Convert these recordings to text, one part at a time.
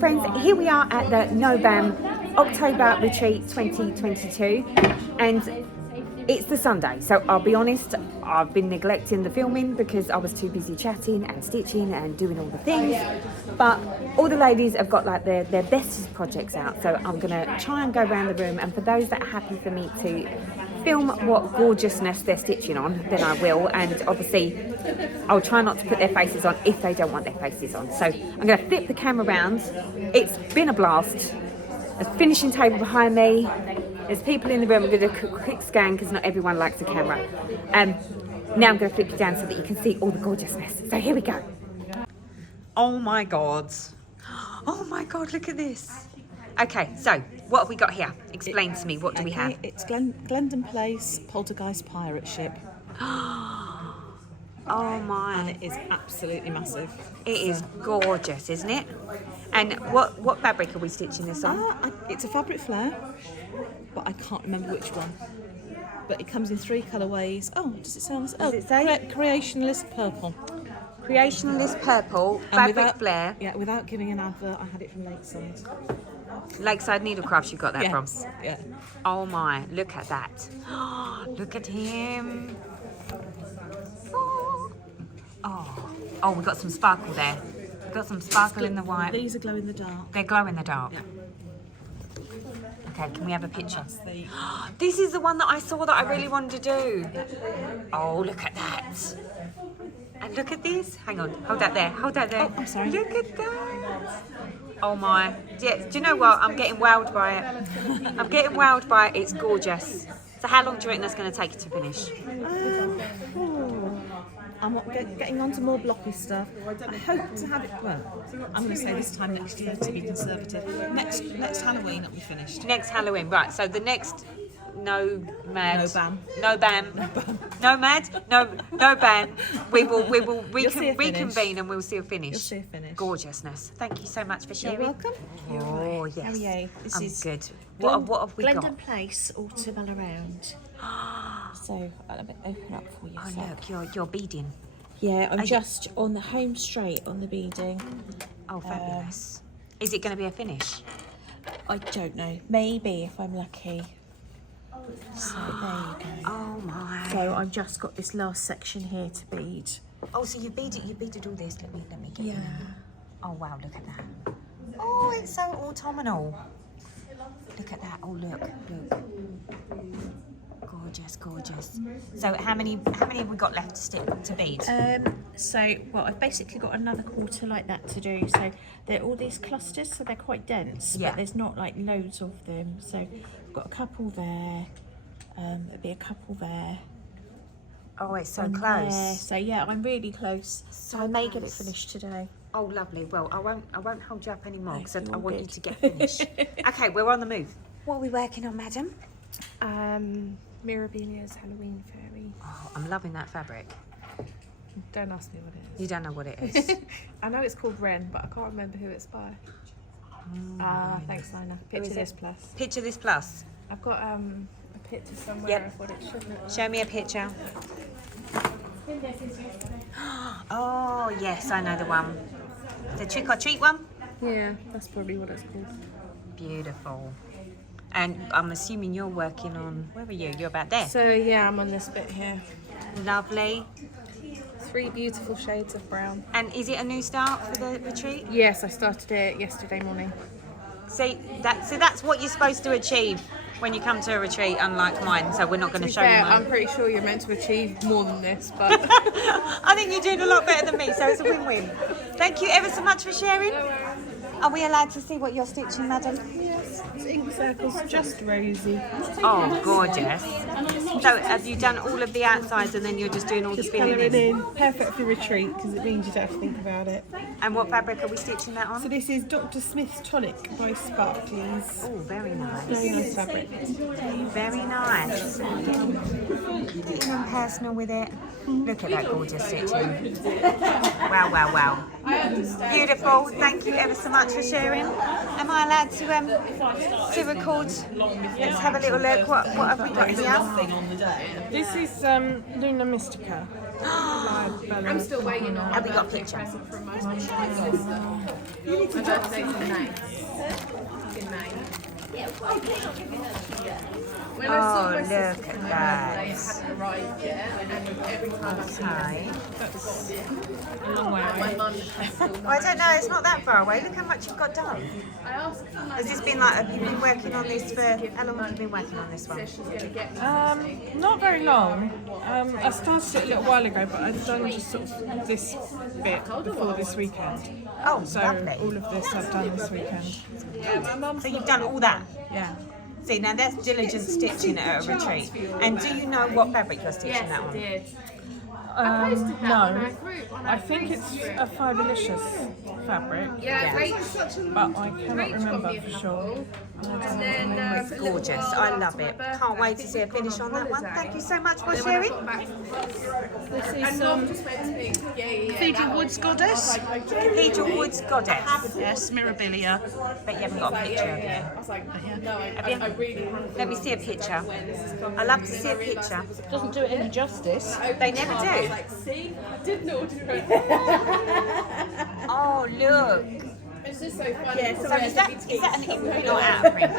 friends, here we are at the NOBAM October Retreat 2022, and it's the Sunday, so I'll be honest, I've been neglecting the filming because I was too busy chatting and stitching and doing all the things, but all the ladies have got like their bestest projects out, so I'm going to try and go around the room, and for those that are happy for me to film what gorgeousness they're stitching on, then I will, and obviously I'll try not to put their faces on if they don't want their faces on. So I'm going to flip the camera around. It's been a blast. There's a finishing table behind me. There's people in the room. I'm going to do a quick scan because not everyone likes a camera. Now I'm going to flip you down so that you can see all the gorgeousness. So here we go. Oh my God. Oh my God, look at this. Okay, so what have we got here? Explain to me, what do we have? It's Glendon Place Poltergeist pirate ship. Oh my. And it is absolutely massive. It is gorgeous, isn't it? And what fabric are we stitching this on? It's a fabric flare, but I can't remember which one. But it comes in 3 colourways. Oh, does it sound? Does it say? Creationalist purple. Creationalist purple, fabric flare. Yeah, without giving an advert, I had it from Lakeside. Lakeside Needlecrafts you got that from? Yeah. Oh my, look at that. Look at him. Oh, we've got some sparkle there. We've got some sparkle in the white. These are glow in the dark. They're glow in the dark. Yeah. Okay, can we have a picture? This is the one that I saw that I really wanted to do. Oh, look at that. And look at this. Hang on, hold that there. Hold that there. Oh, I'm sorry. Look at that. Oh my. Yeah, do you know what? I'm getting wowed by it. I'm getting wowed by it. It's gorgeous. So how long do you reckon that's going to take to finish? I'm getting on to more blocky stuff. I hope to have it, well, I'm going to say this time next year to be conservative. Next Halloween it'll be finished. Next Halloween, right. So the next NOBAM. We will reconvene and we'll see a finish. You'll see a finish. Gorgeousness. Thank you so much for sharing. You're welcome. Oh yes. How are you? I'm good. What have we got? Glendon Place, autumn all around. So let me open up for you. Oh look, you're beading. Yeah, I'm just on the home straight on the beading. Oh, fabulous. Is it going to be a finish? I don't know. Maybe if I'm lucky. So there you go. Oh my. So I've just got this last section here to bead. Oh, so you beaded all this. Let me get Yeah. it. Oh wow, look at that. Oh, it's so autumnal. Look at that. Oh look. Gorgeous. So how many have we got left to bead? Well, I've basically got another quarter like that to do. So they're all these clusters, so they're quite dense, Yeah. but there's not like loads of them. So I've got a couple there. There'll be a couple there. Oh, it's so and close. there. So yeah, I'm really close. So I may get it finished today. Oh, lovely. Well, I won't hold you up anymore because I you're want you good. to get finished. Okay, we're on the move. What are we working on, madam? Mirabilia's Halloween Fairy. Oh, I'm loving that fabric. Don't ask me what it is. You don't know what it is. I know it's called Wren, but I can't remember who it's by. Thanks, Lina. Picture this plus. Picture this plus. I've got a picture somewhere Yep. of what it should look like. Show me a picture. Oh, yes, I know the one. The trick or treat one? Yeah, that's probably what it's called. Beautiful. And I'm assuming you're working on, where are you? You're about there. So yeah, I'm on this bit here. Lovely. 3 beautiful shades of brown. And is it a new start for the retreat? Yes, I started it yesterday morning. See, that's what you're supposed to achieve when you come to a retreat, unlike mine. So we're not going to show you Fair, mine. I'm pretty sure you're meant to achieve more than this, but I think you're doing a lot better than me, so it's a win-win. Thank you ever so much for sharing. Are we allowed to see what you're stitching, madam? yes, it's ink circles, just rosy. Oh, gorgeous. So have you done all of the outsides and then you're just doing all the filling Colour it in? in. Perfect for retreat because it means you don't have to think about it. And what fabric are we stitching that on? So this is Dr. Smith's Tonic by Sparklies. Oh, very nice. Very nice fabric. Very nice. Getting on personal with it. Look at that gorgeous stitching. Wow. Beautiful. Thank you ever so much for sharing. Am I allowed to record? Let's have a little look. What have we got here? This is Luna Mystica. I'm still waiting on. Have we got pictures? From my sister. My birthday's in May. In May. When I saw my sister look for at my that. birthday, it hadn't arrived yet, and every time I see Okay. That's a long way away. my mum has still. Well, I don't know. It's not that far away. Look how much you've got done. I asked her, Has this been like? Have you been working on this for? How long have you been working on this one? she's going to get Not very long. I started it a little while ago, but I've done just sort of this bit before this weekend. Oh, So lovely. all of this I've done this weekend. So you've done all that. Yeah. See, now that's diligent stitching at a retreat. And do you know what fabric you're stitching that I one? did. I posted that on our No, group. On I our think group it's group. a Fiberlicious fabric, Yeah, Rach, but I cannot Rach got remember me a for couple. sure. And then It's gorgeous. I love it. Can't wait to see a finish on that one. Thank you so much for sharing. And Mum just went to me. Yeah. Cathedral Woods Goddess. Cathedral Woods Goddess. Yes, Mirabilia. But you haven't got a picture of it. I was like, no, Have you? I really haven't. Let me see a picture. I love to see a picture. Doesn't do it any justice. They never do. Like, see, I didn't order it. Oh, look. It's just so funny. Yeah, So is that an imprint or out of print?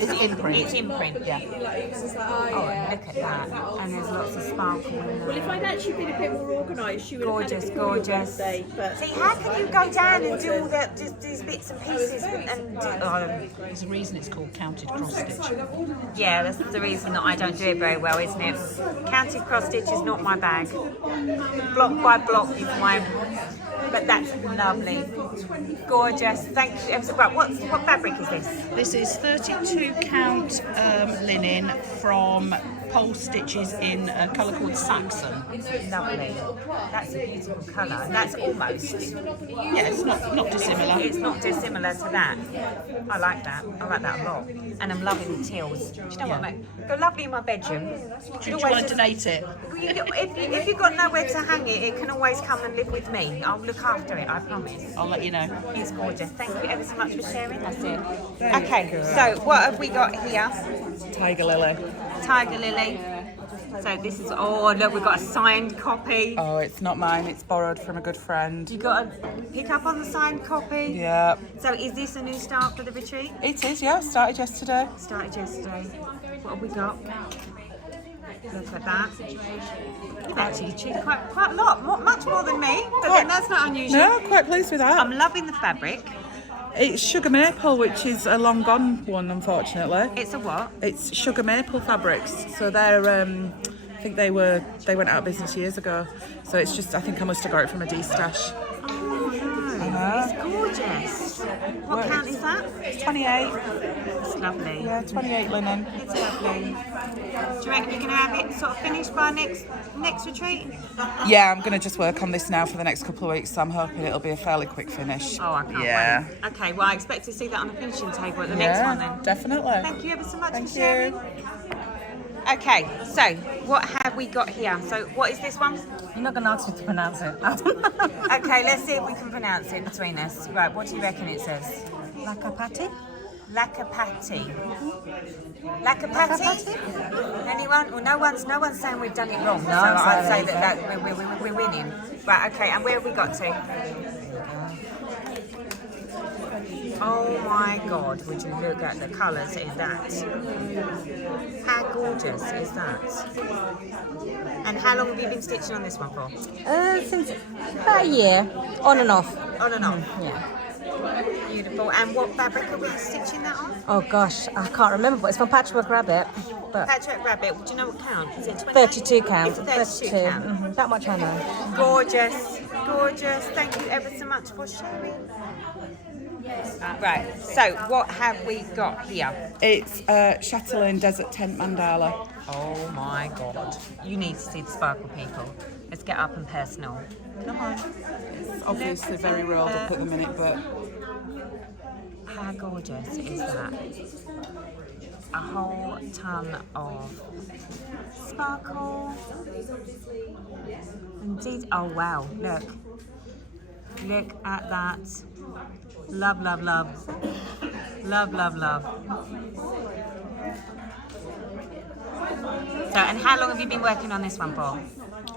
It's imprint. It's imprint, yeah. Like, it was just like, oh, Oh, yeah. look at that. And there's lots of sparkle in there. Well, if I'd actually been a bit more organised, you would have had Gorgeous, it before your gorgeous. birthday. But See, how can you go down and do all that, just these bits and pieces and do, There's a reason it's called counted cross stitch. yeah, that's the reason that I don't do it very well, isn't it? Counted cross stitch is not my bag. Block by block is my, but that's lovely. Gorgeous. Thank you. Right, what fabric is this? This is 32 count linen from pole stitches in a colour called Saxon. Lovely. That's a beautiful colour. That's almost. Yeah, it's not dissimilar. It's not dissimilar to that. I like that. I like that a lot. And I'm loving the teals. Do you know what, mate? Go lovely in my bedroom. Do you want to donate it? If you've got nowhere to hang it, it can always come and live with me. I'll look after it, I promise. I'll let you know. It's gorgeous. Thank you ever so much for sharing. That's it. Okay, so what have we got here? Tiger Lily. Tiger Lily. So this is, oh look, we've got a signed copy. Oh, it's not mine, it's borrowed from a good friend. You got to pick up on the signed copy. Yeah. So is this a new start for the retreat? It is, yeah, started yesterday. Started yesterday. What have we got? Look at that. You've actually achieved quite a lot, much more than me, but then that's not unusual. No, quite pleased with that. I'm loving the fabric. It's sugar maple, which is a long gone one, unfortunately. It's a what? It's sugar maple fabrics. So they're, I think they went out of business years ago. So it's just, I think I must have got it from a D-stash. Oh no, it's gorgeous. What count is that? It's 28. It's lovely. Yeah, 28 linen. It's lovely. Do you reckon you're going to have it sort of finished by next retreat? Yeah, I'm going to just work on this now for the next couple of weeks, so I'm hoping it'll be a fairly quick finish. Oh, I can't Yeah. wait. Okay, well, I expect to see that on the finishing table at the next one then. Definitely. Thank you ever so much Thank for sharing. you. Okay, so what have we got here? So what is this one? You're not going to ask me to pronounce it. Okay, let's see if we can pronounce it between us. Right, what do you reckon it says? Lakapati? Lakapati. Lakapati? Anyone? Well, no one's saying we've done it wrong. So I'd say that we're winning. Right, okay, and where have we got to? Oh my God, would you look at the colours in that? How gorgeous is that? And how long have you been stitching on this one for? Since about a year, on and off. On and off. Yeah. Beautiful. And what fabric are we stitching that on? Oh gosh, I can't remember, but it's from Patchwork Rabbit. But Patchwork Rabbit. Do you know what count? Is it 20? 32 count. It's a 32 count. That much I know. Gorgeous, gorgeous. Thank you ever so much for sharing. Right, so what have we got here? It's Chatelaine Desert Tent Mandala. Oh my God. You need to see the sparkle, people. Let's get up and personal. Come on. It's obviously very rolled up at the minute, but How gorgeous is that? A whole ton of sparkle. Indeed. Oh wow, look. Look at that. Love, love, love. Love, love, love. So, and how long have you been working on this one for?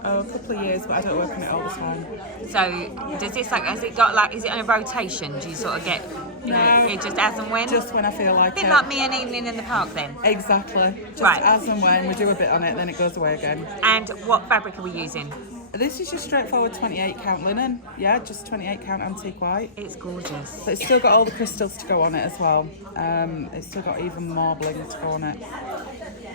Oh, a couple of years, but I don't work on it all the time. So, does this has it got is it on a rotation? Do you sort of get, it just as and when? Just when I feel like a bit it. like me an evening in the park then. Exactly. Just Right. as and when we do a bit on it, then it goes away again. And what fabric are we using? This is just straightforward 28 count linen. Yeah, just 28 count antique white. It's gorgeous. But it's still got all the crystals to go on it as well. It's still got even marbling to go on it.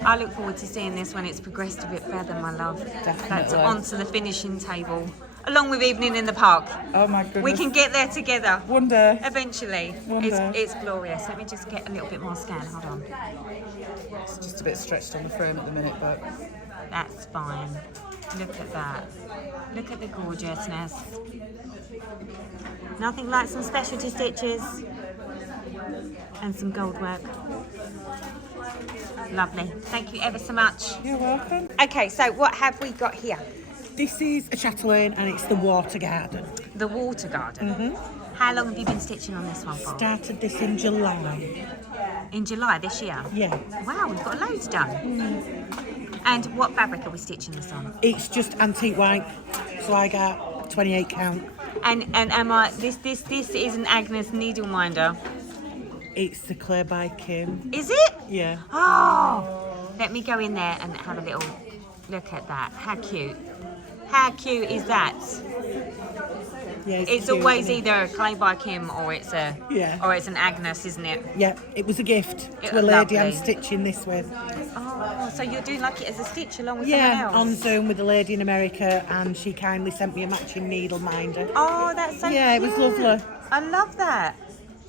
I look forward to seeing this when it's progressed a bit further, my love. Definitely. That's onto the finishing table, along with evening in the park. Oh my goodness. We can get there together. One day. Eventually. One day. It's glorious. Let me just get a little bit more scan. Hold on. It's just a bit stretched on the frame at the minute, but That's fine. Look at that. Look at the gorgeousness. Nothing like some specialty stitches and some gold work. Lovely. Thank you ever so much. you're welcome. Okay, so what have we got here? This is a chatelaine and it's the water garden. The water garden. How long have you been stitching on this one for? Started this in July. In July this year? Yeah. Wow, we've got loads done. And what fabric are we stitching this on? It's just antique white, so I got 28 count. And am I this is an Agnes needle minder. It's the Clay by Kim. Is it? Yeah. Oh, let me go in there and have a little look at that. How cute. How cute is that? Yeah. It's cute, always isn't it? either a Clay by Kim or it's a or it's an Agnes, isn't it? Yeah, it was a gift It to a was lady I'm lovely. stitching this with. Oh, so you're doing like it as a stitch along with Yeah, someone on else? Zoom with a lady in America, and she kindly sent me a matching needle minder. Oh, that's so Yeah, it was cute. lovely. I love that.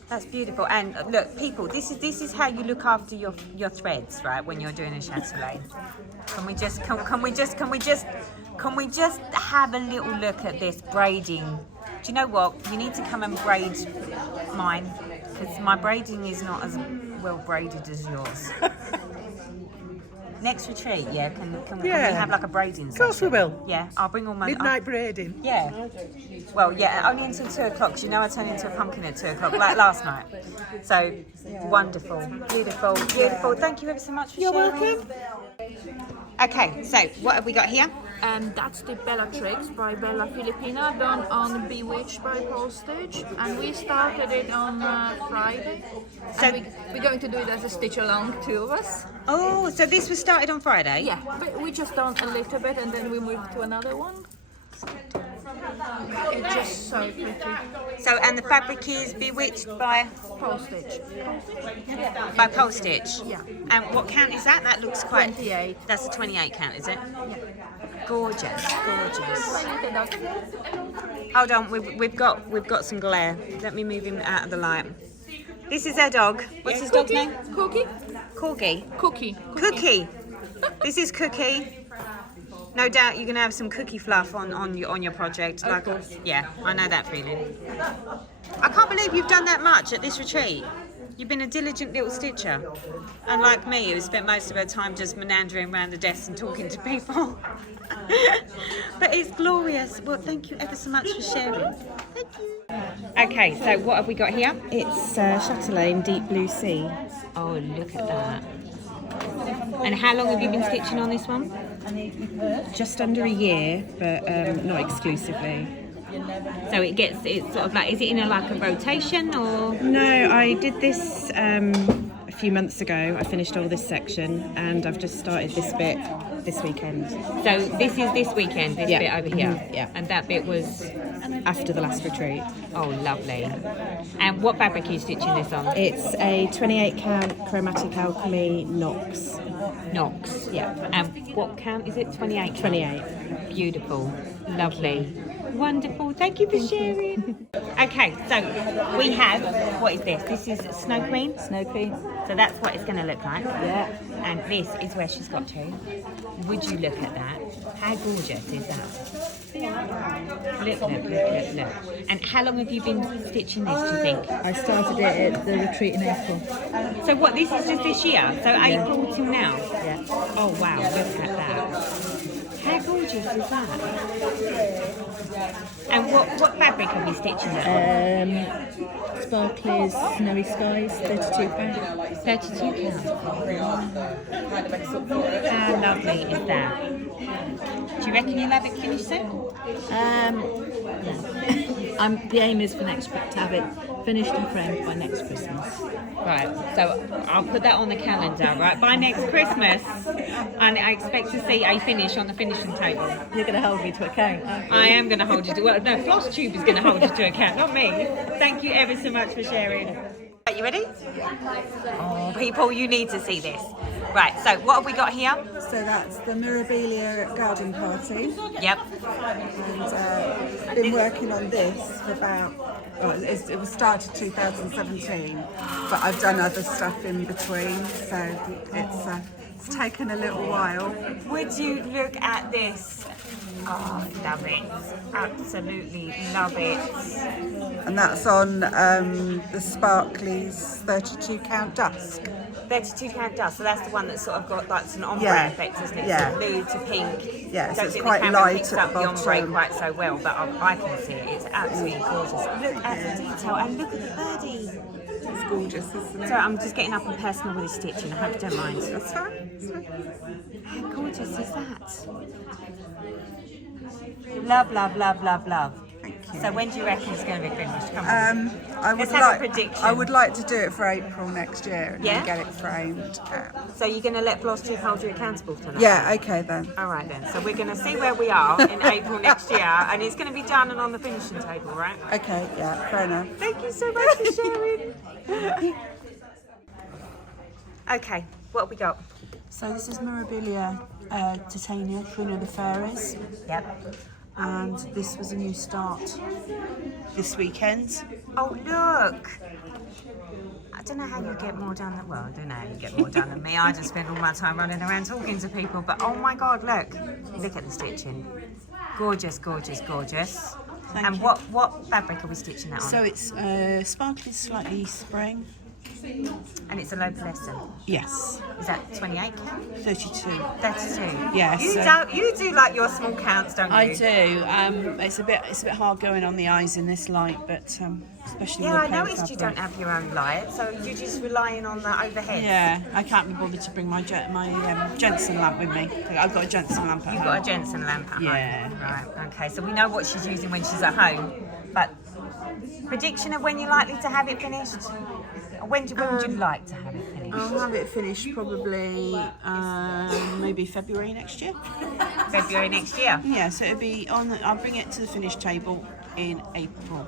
That's beautiful. And look, people, this is how you look after your threads, right? When you're doing a chatelaine. Can we just have a little look at this braiding? Do you know what? You need to come and braid mine because my braiding is not as well braided as yours. Next retreat, yeah. Can we Yeah. have like a braiding? Of course we will. Yeah, I'll bring all my Midnight braiding. Yeah. Well, yeah, only until 2 o'clock. 'Cause you know I turned into a pumpkin at 2 o'clock, like last night. So, wonderful. Beautiful. Beautiful. Thank you ever so much for You're sharing. welcome. Okay, so what have we got here? And that's the Bellatrix by Bella Filipina, done on Bewitched by Postage. And we started it on Friday. So- And we're going to do it as a stitch along, two of us. Oh, so this was started on Friday? Yeah, but we just done a little bit and then we moved to another one. It's just so pretty. So, and the fabric is Bewitched by Postage. Postage? Yeah. And what count is that? That looks quite... 28. That's a 28 count, is it? Yeah. Gorgeous, gorgeous. Little dog. Hold on, we've got some glare. Let me move him out of the light. This is our dog. What's his dog's name? Cookie? Corgi. Cookie. Cookie. This is Cookie. No doubt you're gonna have some cookie fluff on your project. Of course. Yeah, I know that feeling. I can't believe you've done that much at this retreat. You've been a diligent little stitcher. Unlike me, who spent most of her time just meandering around the desk and talking to people. But it's glorious. Well, thank you ever so much for sharing. Thank you. Okay, so what have we got here? It's Chatelaine Deep Blue Sea. Oh, look at that. And how long have you been stitching on this one? Just under a year, but not exclusively. So it's sort of like, is it in a rotation or? No, I did this a few months ago. I finished all this section and I've just started this bit this weekend. So this is this weekend, this Yeah. bit over here? Mhm, yeah. And that bit was? After the last retreat. Oh, lovely. And what fabric are you stitching this on? It's a 28 count Chromatic Alchemy Knox. Knox. Yeah. And what count is it? 28 count? 28. Beautiful. Lovely. Wonderful. Thank you for sharing. Okay, so we have, what is this? This is Snow Queen? Snow Queen. So that's what it's going to look like. Yeah. And this is where she's got to. Would you look at that? How gorgeous is that? Look. And how long have you been stitching this, do you think? I started it at the retreat in April. So what, this is just this year? So April till now? Yeah. Oh wow, look at that. How gorgeous is that? And what fabric are we stitching that on? Sparkly's Snowy Skies, 32 pounds. 32 count. How lovely is that? Do you reckon you'll have it finished soon? The aim is for to have it finished and framed by next Christmas. Right, so I'll put that on the calendar, right? By next Christmas, and I expect to see a finish on the finishing table. You're going to hold me to account, aren't you? I am going to hold you to, well, no, flosstube is going to hold you to account, not me. Thank you ever so much for sharing. Are you ready? Oh, people, you need to see this. Right, so what have we got here? So that's the Mirabilia garden party. Yep. And been working on this for about, it was started 2017, but I've done other stuff in between, so it's taken a little while. Would you look at this? Oh, love it. Absolutely love it. And that's on the Sparkly's 32 count dusk. 32 count dust, so that's the one that's sort of got like an ombre Yeah. effect, isn't it? Yeah. Sort of blue to pink. Yeah, so Don't it's think quite the camera light picks at up the the ombre bottom. quite so well, but I can see it. It's absolutely gorgeous. Look at the detail and look at the birdie. It's gorgeous, isn't it? So I'm just getting up and personal with the stitching. I hope you don't mind. That's fine. That's fine. How gorgeous is that? Love, love, love, love, love. Thank you. So when do you reckon it's going to be finished? Come on. Let's have a prediction. I would like to do it for April next year and Yeah? then get it framed. So you're going to let flosstube hold you accountable for that? Yeah, okay then. All right then. So we're going to see where we are in April next year, and it's going to be done and on the finishing table, right? Okay, yeah, fair enough. Thank you so much for sharing. Okay, what have we got? So this is Mirabilia Titania, Queen of the Fairies. Yep. And this was a new start this weekend. Oh look! I don't know how you get more done than, well, I don't know how you get more done than me. I just spend all my time running around talking to people, but oh my God, look at the stitching. Gorgeous, gorgeous, gorgeous. Thank you. What fabric are we stitching that on? So it's Sparkly Slightly Spring. And it's a low pearlescent. Yes. Is that 28 count? 32. 32. Yes. You do like your small counts, don't you? I do. It's a bit hard going on the eyes in this light, but especially Yeah, I with the pale noticed you fabric. don't have your own light, so you're just relying on the overhead. Yeah, I can't be bothered to bring my Jensen lamp with me. I've got a Jensen lamp at You've home. got a Jensen lamp at home. Yeah. Right, okay, so we know what she's using when she's at home, but prediction of when you're likely to have it finished? Or when would you like to have it finished? I'll have it finished probably maybe February next year. February next year? Yeah, so it'll be on. I'll bring it to the finished table in April.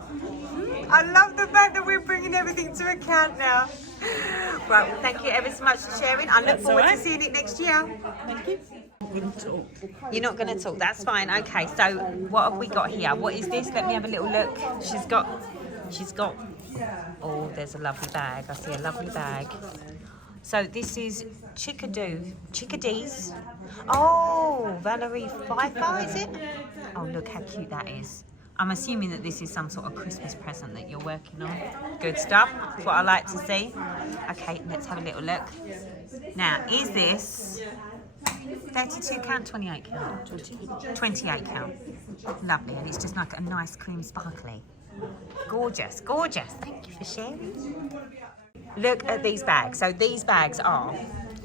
I love the fact that we're bringing everything to account now. Right, well, thank you ever so much for sharing. I look forward to seeing it next year. Thank you. You're not going to talk, that's fine. Okay, so what have we got here? What is this? Let me have a little look. She's got, oh, there's a lovely bag. I see a lovely bag. So this is chickadees. Oh, Valerie Pfeiffer, is it? Oh, look how cute that is. I'm assuming that this is some sort of Christmas present that you're working on. Good stuff. That's what I like to see. Okay, let's have a little look. Now, is this 32 count, 28 count? 28 count. Lovely, and it's just like a nice cream sparkly. Gorgeous, gorgeous. Thank you for sharing. Look at these bags. So these bags are,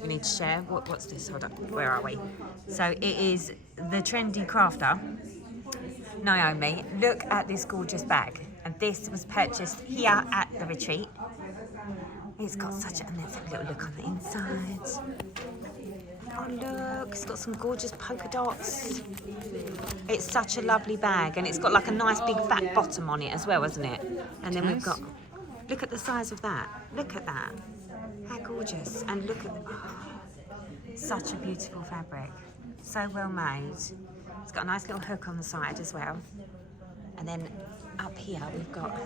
we need to share, what's this? Hold on, where are we? So it is the trendy crafter, Naomi. Look at this gorgeous bag. And this was purchased here at the retreat. It's got such a, and let's have a little look on the inside. Oh look, it's got some gorgeous polka dots. It's such a lovely bag, and it's got like a nice big fat bottom on it as well, hasn't it? And then we've got, look at the size of that. Look at that. How gorgeous. And look at, such a beautiful fabric. So well made. It's got a nice little hook on the side as well. And then up here we've got,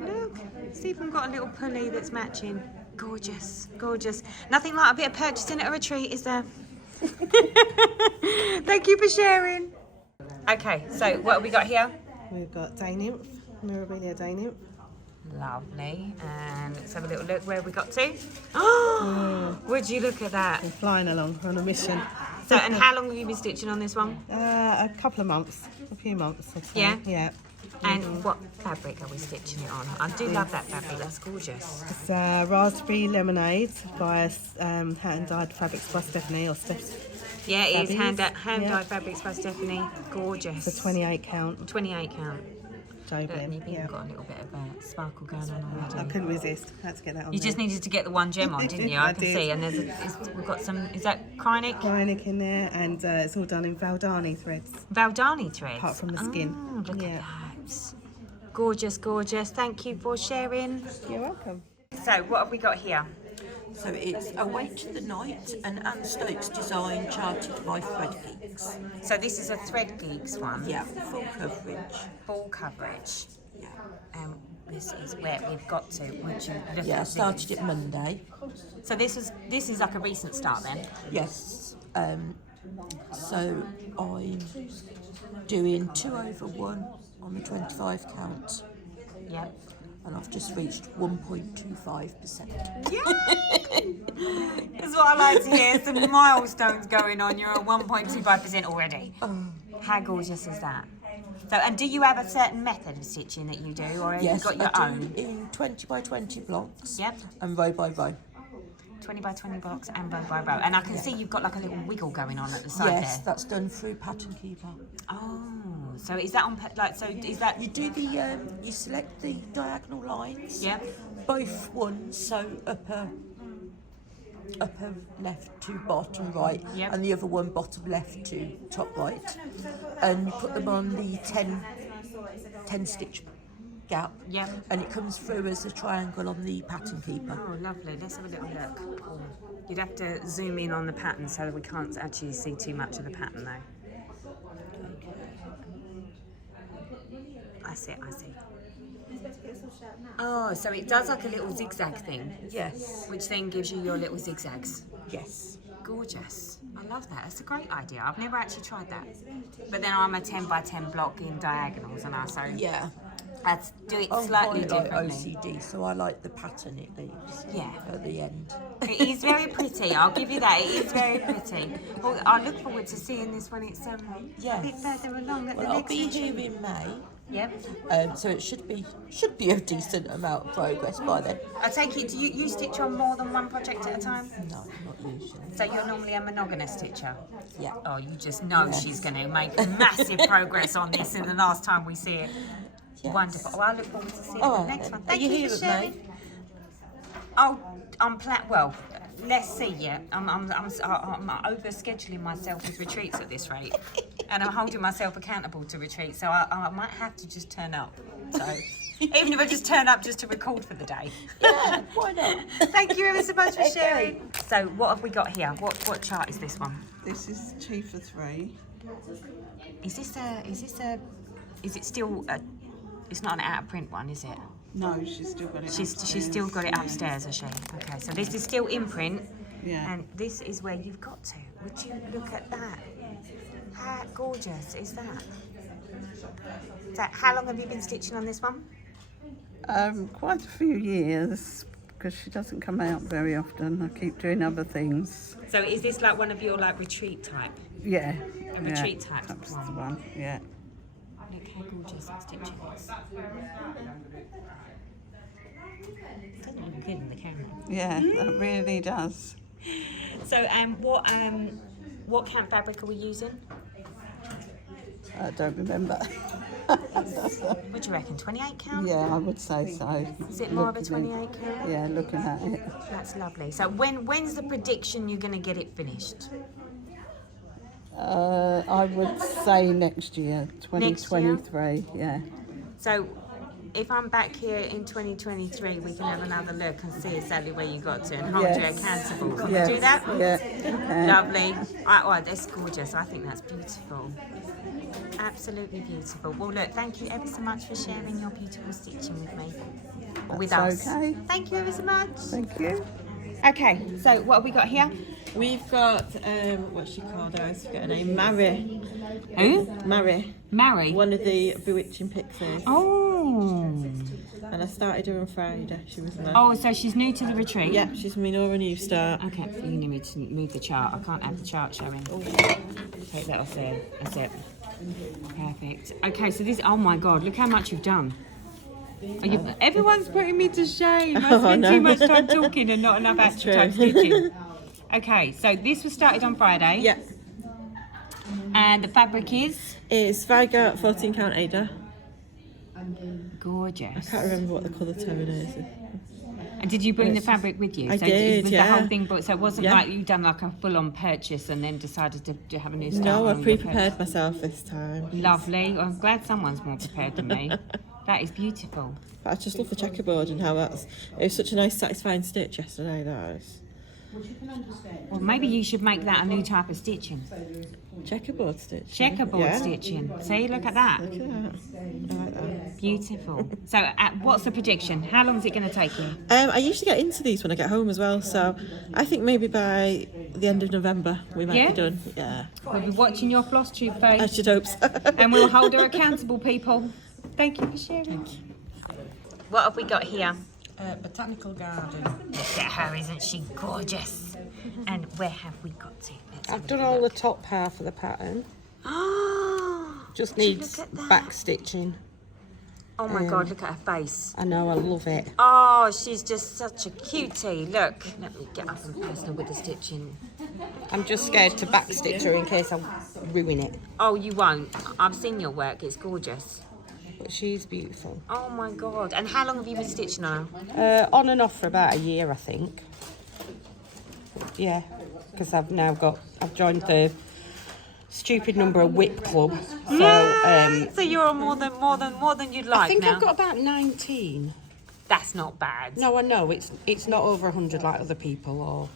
look, it's even got a little pulley that's matching. Gorgeous, gorgeous. Nothing like a bit of purchasing at a retreat, is there? Thank you for sharing. Okay, so what have we got here? We've got Day Nymph, Mirabilia Day Nymph. Lovely. And let's have a little look where we got to. Oh, would you look at that? We're flying along on a mission. So, and how long have you been stitching on this one? A couple of months, a few months. I'd say. Yeah? Yeah. And what fabric are we stitching it on? I do love that fabric, that's gorgeous. It's Raspberry Lemonade by Hand Dyed Fabrics by Stephanie or Steph's. Yeah, it is hand Fabbies. dyed fabrics by Stephanie. Gorgeous. It's a 28 count. 28 count. Look, and you've even Yeah. got a little bit of sparkle going on I already. couldn't resist. Had to get that on. You there. just needed to get the one gem on, didn't you? I can did. see. And we've got some, is that Krynic? Krynic in there, and it's all done in Valdani threads. Valdani threads? Apart from the skin. Oh, look Yeah. at that. Gorgeous, gorgeous. Thank you for sharing. You're welcome. So, what have we got here? So it's Away to the Night, an Anne Stokes design charted by Thread Geeks. So this is a Thread Geeks one. Yeah, full coverage. Full coverage. Yeah. This is where we've got to. Would you look Yeah, I at started these? it Monday. So this is like a recent start then. Yes. So I'm doing 2 over 1 on the 25 count. Yep. And I've just reached 1.25%. That's what I like to hear. Some milestones going on. You're at 1.25% already. How gorgeous is that? So, and do you have a certain method of stitching that you do, or have Yes, you got your I do own? in 20 by 20 blocks. Yep. And row by row. 20 by 20 blocks and row by row. And I can see you've got like a little wiggle going on at the side Yes, there. that's done through Pattern Keeper. Oh, so is that on, like, so is that... You do the, you select the diagonal lines. Yep. Both ones, so upper left to bottom right, Yep. and the other one bottom left to top right. And you put them on the 10 stitch gap. Yep. And it comes through as a triangle on the Pattern Keeper. Oh, lovely. Let's have a little look. Oh. You'd have to zoom in on the pattern so that we can't actually see too much of the pattern though. I see, I see. Oh, so it does like a little zigzag thing. Yes. Which then gives you your little zigzags. Yes. Gorgeous. I love that. That's a great idea. I've never actually tried that. But then I'm a 10 by 10 block in diagonals and I so Yeah. let's do it I'm slightly quite like differently. OCD, so I like the pattern it leaves. Yeah. At the end. It is very pretty. I'll give you that. It is very pretty. Well, I look forward to seeing this when it's a bit further along at the Well, I'll next be retreat. here in May. Yep. So it should be a decent amount of progress by then. I take it, do you stitch on more than one project at a time? No, not usually. So you're normally a monogamous stitcher? Yeah. Oh, you just know she's going to make massive progress on this in the last time we see it. Yes. Wonderful. Well, I look forward to seeing All the right, next then. one. Are Thank you you here for at sharing. May? Oh, well, let's see. Yeah, I'm over scheduling myself with retreats at this rate, and I'm holding myself accountable to retreats. So I might have to just turn up. So even if I just turn up just to record for the day. Yeah, why not? Thank you ever so much for sharing. So what have we got here? What chart is this one? This is 2 for 3. Is it still it's not an out of print one, is it? No, she's still got it. She's still got it upstairs, has she? Okay, so this is still in print. Yeah. And this is where you've got to. Would you look at that? How gorgeous is that? So how long have you been stitching on this one? Quite a few years, because she doesn't come out very often. I keep doing other things. So is this like one of your like retreat type? Yeah. A retreat type That's one. the one. Yeah. Look how gorgeous that stitching is. Doesn't look good in the camera. Yeah, that really does. So what count fabric are we using? I don't remember. What do you reckon? 28 count? Yeah, I would say so. Is it more of a 28 count? Yeah, looking at it. That's lovely. So when's the prediction you're going to get it finished? I would say next year, 2023. Yeah. So if I'm back here in 2023, we can have another look and see exactly where you got to and hold you accountable. Can we do that? Yeah. Okay. Lovely. Oh, that's gorgeous. I think that's beautiful. Absolutely beautiful. Well, look, thank you ever so much for sharing your beautiful stitching with me. With us. Okay. Thank you ever so much. Thank you. Okay, so what have we got here? We've got, what's she called? I always forget her name. Mary. Who? Mary. Mary. One of the Bewitching Pixies. Oh. and I started her on Friday. She was there. Oh, so she's new to the retreat? Yeah, she's Minora New Start. Okay, you need me to move the chart. I can't have the chart showing. Take that off there. That's it. Perfect. Okay, so this, oh my God, look how much you've done. Everyone's putting me to shame. I spent too much time talking and not enough actual time stitching. Okay, so this was started on Friday. Yeah. And the fabric is? It's Vigor 14 count Ada. Gorgeous. I can't remember what the colour tone is. And did you bring the fabric with you? I did, was yeah. the whole thing, but so it wasn't like you done like a full-on purchase and then decided to have a new start? No, I pre-prepared myself this time. Lovely. Well, I'm glad someone's more prepared than me. That is beautiful. But I just love the checkerboard and how it was such a nice satisfying stitch yesterday, that is. Well, maybe you should make that a new type of stitching. Checkerboard stitching. Checkerboard stitching. See, look at that. Look at that. I like that. Beautiful. So, what's the prediction? How long is it going to take you? I usually get into these when I get home as well, so I think maybe by the end of November we might be done. Yeah. We'll be watching your floss tube face. I should hope so. And we'll hold her accountable, people. Thank you for sharing. Thank you. What have we got here? Botanical garden. Look at her, isn't she gorgeous? And where have we got to? I've done all the top half of the pattern. Just needs back stitching. Oh my God, look at her face. I know, I love it. Oh, she's just such a cutie. Look, let me get up and personal with the stitching. I'm just scared to back stitch her in case I ruin it. Oh, you won't. I've seen your work. It's gorgeous. But she's beautiful. Oh my God. And how long have you been stitching on her? On and off for about a year, I think. Yeah, because I've joined the stupid number of whip club. So you're on more than you'd like. I think now. I've got about 19. That's not bad. No, I know it's not over 100 like other people,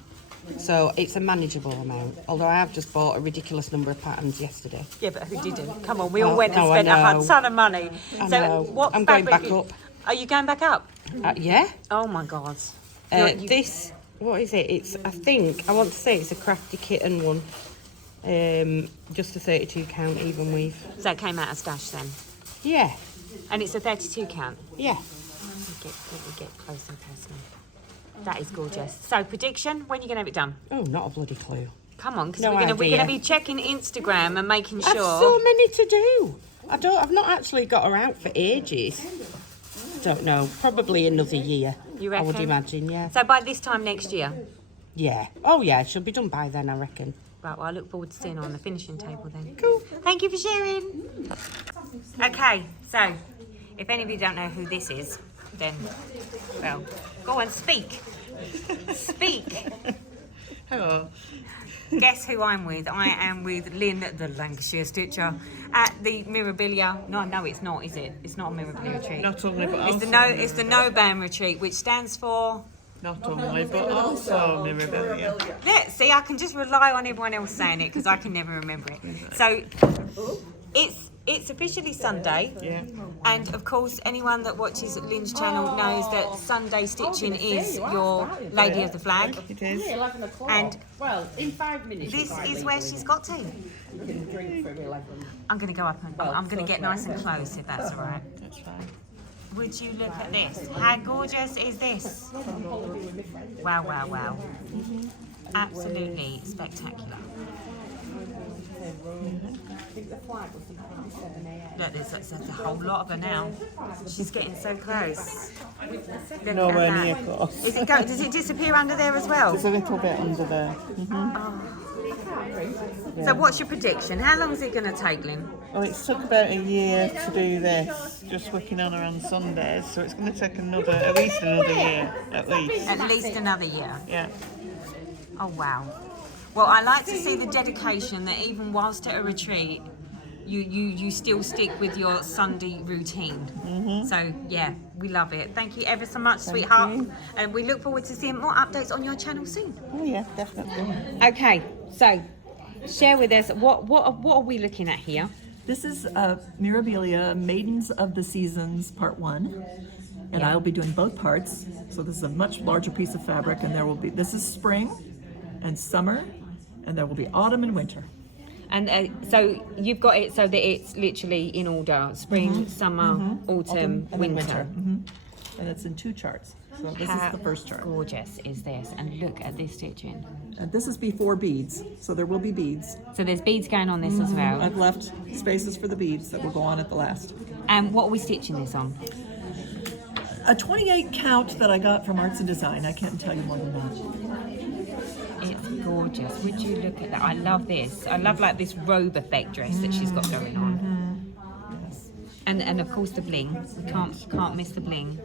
so it's a manageable amount. Although I have just bought a ridiculous number of patterns yesterday. Yeah, but who didn't? Come on, we all went and spent a ton of money. I know. What I'm going back fabric up. Are you going back up? Yeah. Oh my God. This, what is it? I want to say it's a Crafty Kitten one. Just a 32 count even weave. So it came out of stash then? Yeah. And it's a 32 count? Yeah. Let me get close and personal. That is gorgeous. So prediction, when are you going to have it done? Oh, not a bloody clue. Come on, because No we're going to idea. be checking Instagram and making sure. I've so many to do. I've not actually got her out for ages. Don't know. Probably another year. You reckon? I would imagine, yeah. So by this time next year? Yeah. Oh, yeah. She'll be done by then, I reckon. Right, well, I look forward to seeing her on the finishing table then. Cool. Thank you for sharing. Okay, so if any of you don't know who this is, then, well, go and speak. Speak. Hello. Guess who I'm with? I am with Lynn, the Lancashire Stitcher, at the Mirabilia. No, it's not, is it? It's not a Mirabilia retreat. Not only, but also. It's the NOBAM retreat, which stands for. Not only, but also Mirabilia. Yeah, see, I can just rely on everyone else saying it because I can never remember it. So it's officially Sunday. Yeah. And of course, anyone that watches Lynn's channel knows that Sunday stitching is your Lady of the Flag. It is. And well, in 5 minutes. this is where she's got to. I'm going to go up and I'm going to get nice and close if that's all right. That's fine. Would you look at this? How gorgeous is this? Wow, wow, wow. Absolutely spectacular. Look, there's a whole lot of her now. She's getting so close. Look Nowhere at near that. close. Does it disappear under there as well? There's a little bit under there. So what's your prediction? How long is it going to take, Lynn? Well, it's took about a year to do this, just working on her on Sundays, so it's going to take at least another year, at least. At least another year. Yeah. Oh, wow. Well, I like to see the dedication that even whilst at a retreat, you still stick with your Sunday routine. So, yeah, we love it. Thank you ever so much, sweetheart. And we look forward to seeing more updates on your channel soon. Oh, yeah, definitely. Okay, so share with us, what are we looking at here? This is Mirabilia Maidens of the Seasons Part 1, and I'll be doing both parts. So this is a much larger piece of fabric, and this is spring and summer, and there will be autumn and winter. And so you've got it so that it's literally in order: spring, summer, autumn, winter. and it's in 2 charts. So this is the first chart. Gorgeous is this, and look at this stitching. And this is before beads, so there will be beads. So there's beads going on this as well. I've left spaces for the beads that will go on at the last. And what are we stitching this on? A 28 count that I got from Arts and Design. I can't tell you more than that. It's gorgeous. Would you look at that? I love this. I love like this robe effect dress that she's got going on. Yes. And of course the bling. We can't miss the bling.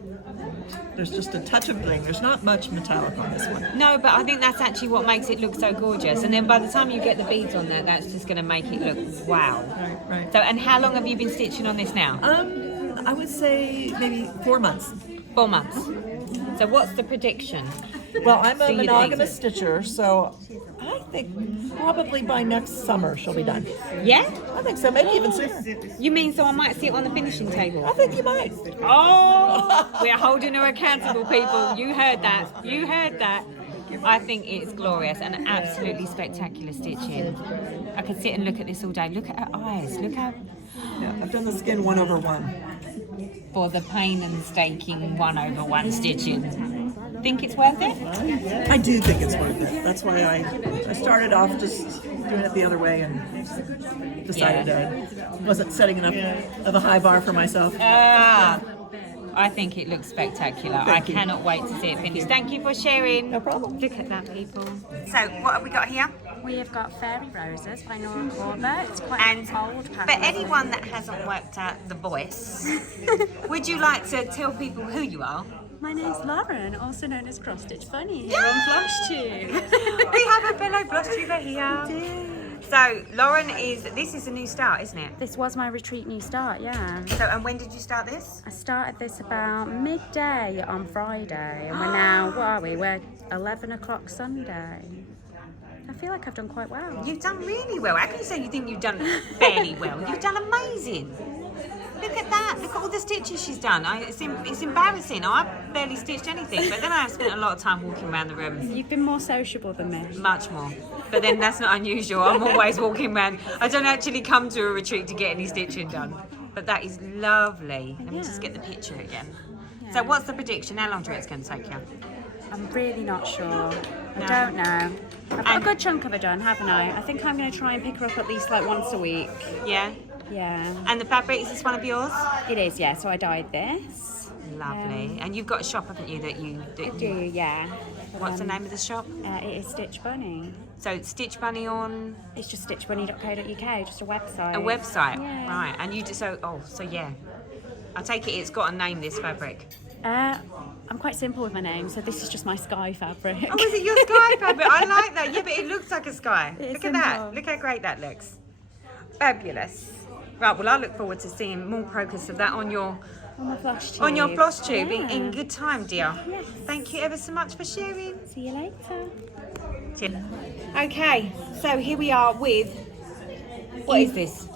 There's just a touch of bling. There's not much metallic on this one. No, but I think that's actually what makes it look so gorgeous. And then by the time you get the beads on there, that's just going to make it look wow. Right. So, and how long have you been stitching on this now? I would say maybe 4 months. 4 months. So what's the prediction? Well, I'm a Do you monogamous stitcher, so I think probably by next summer she'll be done. Yeah? I think so, maybe even sooner. You mean so I might see it on the finishing table? I think you might. Oh, we're holding her accountable, people. You heard that. You heard that. I think it's glorious and absolutely spectacular stitching. I could sit and look at this all day. Look at her eyes. Look how... Yeah, I've done the skin 1/1. For the painstaking 1/1 stitching. Think it's worth it? I do think it's worth it. That's why I started off just doing it the other way and decided I wasn't setting enough of a high bar for myself. I think it looks spectacular. I cannot wait to see it finished. Thank you for sharing. No problem. Look at that, people. So, what have we got here? We have got Fairy Roses by Nora Corbett. It's quite a bold For pattern. anyone that hasn't worked out the voice, would you like to tell people who you are? My name's Lauren, also known as Cross Stitch Bunny here on flosstube. We have a fellow flosstuber here. So, Lauren this is a new start, isn't it? This was my retreat new start, yeah. So, and when did you start this? I started this about midday on Friday, and we're now, what are we? We're 11 o'clock Sunday. I feel like I've done quite well. You've done really well. How can you say you think you've done fairly well? You've done amazing. Look at that. Look at all the stitches she's done. It's embarrassing. I've barely stitched anything, but then I've spent a lot of time walking around the room. You've been more sociable than me. Much more. But then that's not unusual. I'm always walking around. I don't actually come to a retreat to get any stitching done. But that is lovely. Let me just get the picture again. Yeah. So what's the prediction? How long do you think it's going to take you? I'm really not sure. I don't know. I've got a good chunk of it done, haven't I? I think I'm going to try and pick her up at least like once a week. Yeah? Yeah. And the fabric, is this one of yours? It is, yeah. So I dyed this. Lovely. And you've got a shop, haven't you, that you... I do, yeah. What's the name of the shop? It is Stitch Bunny. So it's Stitch Bunny on... It's just stitchbunny.co.uk, just a website. A website? Yeah. Right. And you just... So yeah. I take it it's got a name, this fabric. I'm quite simple with my name, so this is just my sky fabric. Oh, is it your sky fabric? I like that. Yeah, but it looks like a sky. Look at that. simple. Look how great that looks. Fabulous. Right, well, I look forward to seeing more progress of that on your floss tube. on your floss tube Yeah. in good time, dear. Yes. Thank you ever so much for sharing. See you later. Okay, so here we are with... What is this?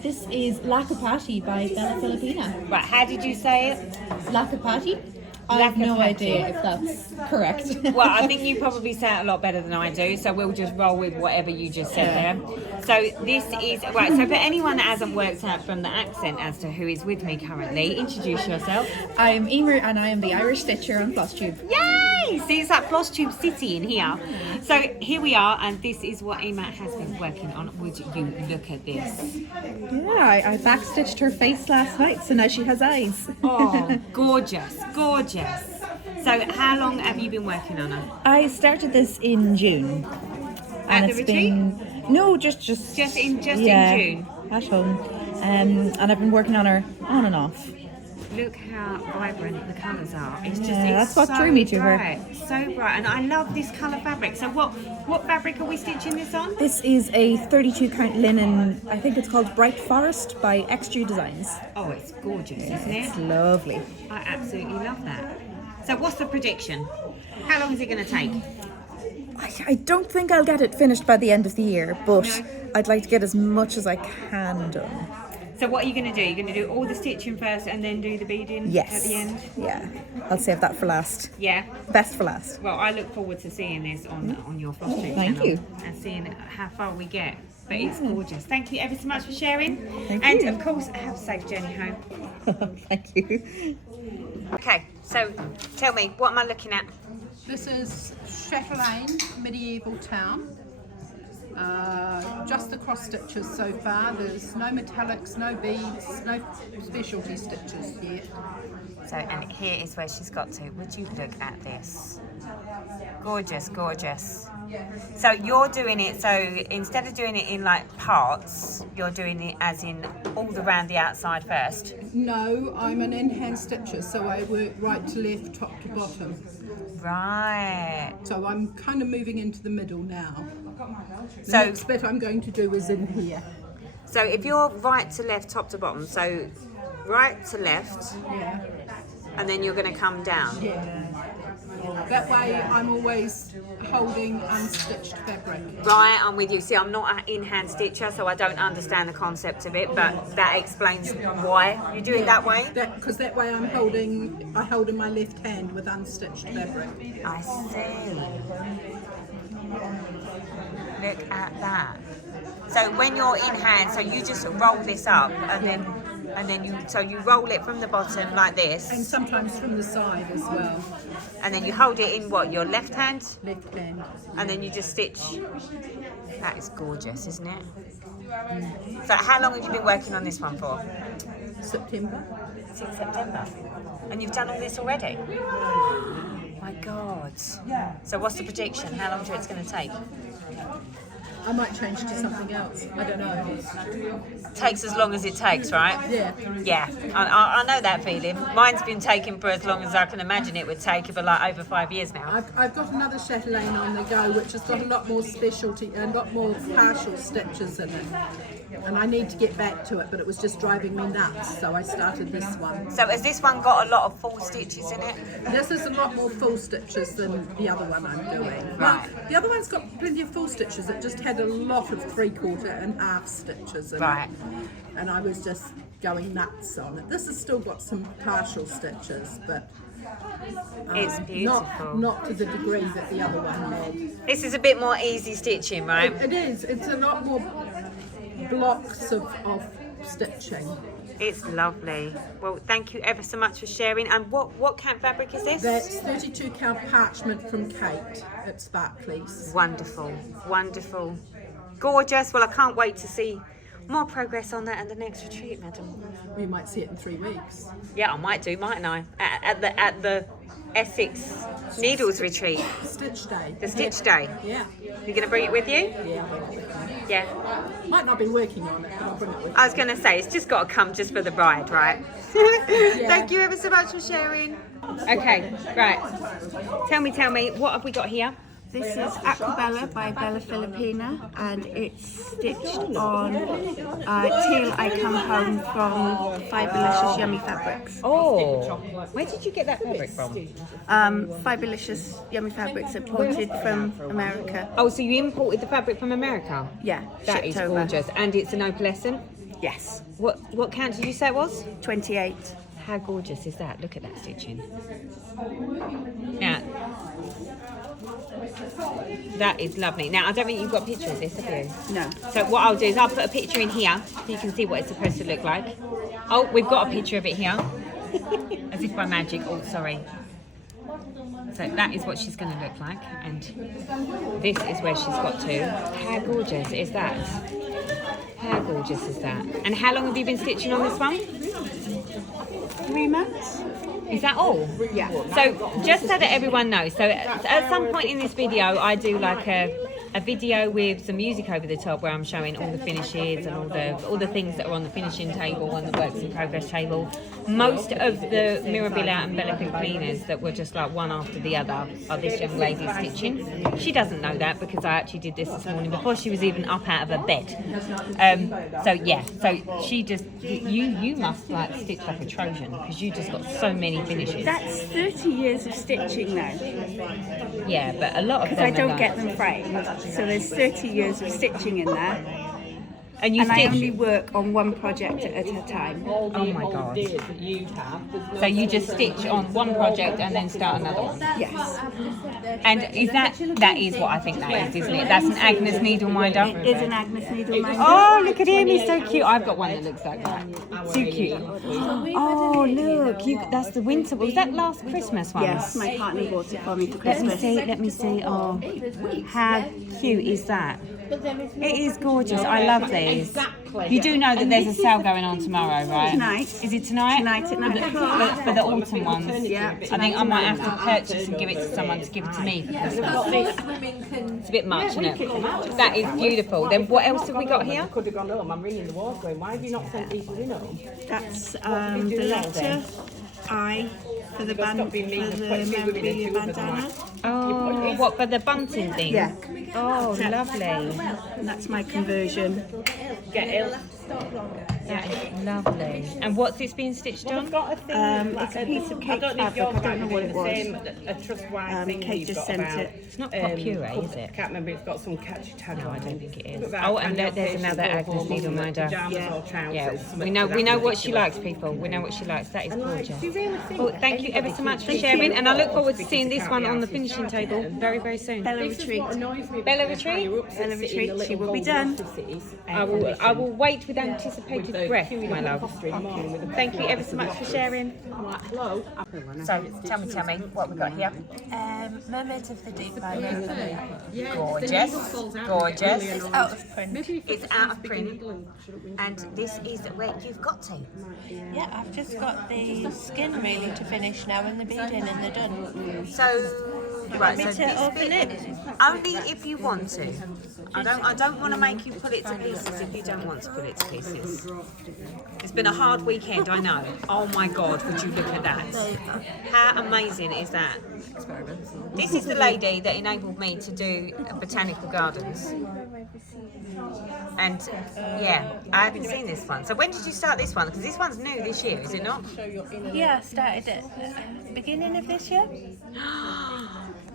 This is Lakapati by Bella Filipina. Right, how did you say it? Lakapati? I have no idea if that's correct. Well, I think you probably say it a lot better than I do, so we'll just roll with whatever you just said there. So this is, right, so for anyone that hasn't worked out from the accent as to who is with me currently, introduce yourself. I'm Emer and I am the Irish Stitcher on flosstube. Yay! See, it's like flosstube city in here. So here we are, and this is what Emma has been working on. Would you look at this? Yeah, I backstitched her face last night, so now she has eyes. Oh, gorgeous, gorgeous. So how long have you been working on her? I started this in June. At the retreat? No, just in June. At home. And I've been working on her on and off. Look how vibrant the colours are. It's just that's it's what so drew me to bright, her. So bright, and I love this colour fabric. So what fabric are we stitching this on? This is a 32 count linen, I think it's called Bright Forest by XG Designs. Oh, it's gorgeous, isn't it? It's lovely. I absolutely love that. So what's the prediction? How long is it going to take? I don't think I'll get it finished by the end of the year, but No. I'd like to get as much as I can done. So what are you going to do? You're going to do all the stitching first and then do the beading Yes. at the end? Yeah, I'll save that for last. Yeah. Best for last. Well, I look forward to seeing this on your flosstube Thank channel you. and seeing how far we get. But it's gorgeous. Thank you ever so much for sharing. Thank and you. of course, have a safe journey home. Thank you. Okay, so tell me, what am I looking at? This is Chatelaine Medieval Town. Just the cross stitches so far. There's no metallics, no beads, no specialty stitches yet. So, and here is where she's got to. Would you look at this? Gorgeous, gorgeous. So you're doing it, so instead of doing it in like parts, you're doing it as in all around the outside first? No, I'm an in-hand stitcher, so I work right to left, top to bottom. Right. So I'm kind of moving into the middle now. The So next bit I'm going to do is in here. So if you're right to left, top to bottom, so right to left, Yeah. and then you're going to come down. Yeah. That way I'm always holding unstitched fabric. Right, I'm with you. See, I'm not an in-hand stitcher, so I don't understand the concept of it, but that explains why you do it that way. Because that way I hold in my left hand with unstitched fabric. I see. Look at that. So when you're in hand, so you just roll this up, and then you roll it from the bottom like this. And sometimes from the side as well. And then you hold it in what, your left hand? Left hand. And then you just stitch. That is gorgeous, isn't it? So how long have you been working on this one for? September. Since September. And you've done all this already? My God. So what's the prediction? How long do you think it's going to take? I might change to something else. I don't know. Takes as long as it takes, right? Yeah. Yeah, I know that feeling. Mine's been taking for as long as I can imagine it would take, for like over 5 years now. I've got another chatelaine on the go, which has got a lot more specialty and a lot more partial stitches in it. And I need to get back to it, but it was just driving me nuts, so I started this one. So has this one got a lot of full stitches in it? This is a lot more full stitches than the other one I'm doing. Right. Well, the other one's got plenty of full stitches. It just had a lot of 3/4 and half stitches in Right. it. And I was just going nuts on it. This has still got some partial stitches, but It's beautiful. Not to the degree that the other one had. This is a bit more easy stitching, right? It is. It's a lot more blocks of stitching. It's lovely. Well, thank you ever so much for sharing. And what count fabric is this? That's 32 count parchment from Kate at Sparkleys. Wonderful, wonderful. Gorgeous. Well, I can't wait to see more progress on that at the next retreat, madam. We might see it in 3 weeks. Yeah, I might do, mightn't I? At the Essex Needles retreat. Stitch Day. The Stitch Day. Yeah. You're going to bring it with you? Yeah, I'll bring it with me. Yeah. Might not be working on it, but I'll bring it with me. I was going to say, it's just got to come just for the bride, right? Thank you ever so much for sharing. Okay, right. Tell me, what have we got here? This is Aquabella by Bella Filipina, and it's stitched on Till I Come Home from Fibrilicious Yummy Fabrics. Oh, where did you get that fabric from? Fibrilicious Yummy Fabrics imported from America. Oh, so you imported the fabric from America? Yeah, That is shipped over. gorgeous. And it's an opalescent? Yes. What count did you say it was? 28. How gorgeous is that? Look at that stitching. Now, that is lovely. Now, I don't think you've got a picture of this, have you? No. So what I'll do is I'll put a picture in here so you can see what it's supposed to look like. Oh, we've got a picture of it here. As if by magic. Oh, sorry. So that is what she's going to look like. And this is where she's got to. How gorgeous is that? How gorgeous is that? And how long have you been stitching on this one? 3 months. Is that all? Yeah. So just so that everyone knows, so at some point in this video I do like a video with some music over the top where I'm showing all the finishes and all the things that are on the finishing table, on the works in progress table. Most of the Mirabella and Bella Filipinas that were just like one after the other are this young lady stitching. She doesn't know that because I actually did this morning before she was even up out of her bed. So yeah, so she just, you must like stitch like a Trojan because you just got so many finishes. That's 30 years of stitching though. Yeah, but a lot of them Because I don't are get them framed. So there's 30 years of stitching in there. And you I stitch? only work on one project at a time. Oh my god. So you just stitch on one project and then start another one? Yes. And is that is what I think that is, isn't it? That's an Agnes needle minder? It is an Agnes needle minder. Oh, look at him, he's so cute. I've got one that looks like that. So cute. Oh, look, that's the winter. Was that last Christmas one? Yes, my partner bought it for me for Christmas. Let me see. Oh, how cute is that? It is gorgeous. I love these. You do know that there's a sale going on tomorrow, right? Tonight. Is it tonight? Tonight at 9 o'clock. For the autumn ones? Yeah. I think I might have to purchase and give it to someone to give it to me for Christmas. It's a bit much, isn't it? That is beautiful. Then what else have we got here? Could have gone home. I'm ringing the walls going, why have you not sent these in home? That's the letter I for the memorabilia bandana. Oh, what, for the bunting thing? Yeah. Oh, lovely. And that's my conversion. Get ill. That is lovely. And what's this being stitched on? It's a piece of cake fabric. I don't know what it was. Kate just sent it. It's not pop puree, is it? I can't remember. It's got some catchy tag No, on I it. don't think it is. Oh, and there's another Agnes needle minder. Yeah. Yeah, we know what she likes, people. We know what she likes. That is gorgeous. Well, thank you ever so much for sharing, and I look forward to seeing this one on the finishing table very, very soon. Bella Retreat. Bella Retreat? Bella Retreat. She will be done. I will wait with anticipated breath, my love. Thank you ever so much for sharing. So, tell me, what we got here? Mermaids of the Deep by Gorgeous, gorgeous. It's out of print. It's out of print, and this is where you've got to. Yeah, I've just got the skin really to finish now and the beading and they're done. So, right, so Want me to open it? only if you want to. I don't want to make you put it to pieces if you don't want to put it to pieces. It's been a hard weekend, I know. Oh my God, would you look at that? How amazing is that? This is the lady that enabled me to do botanical gardens. And yeah, I haven't seen this one. So when did you start this one? Because this one's new this year, is it not? Yeah, I started it at the beginning of this year.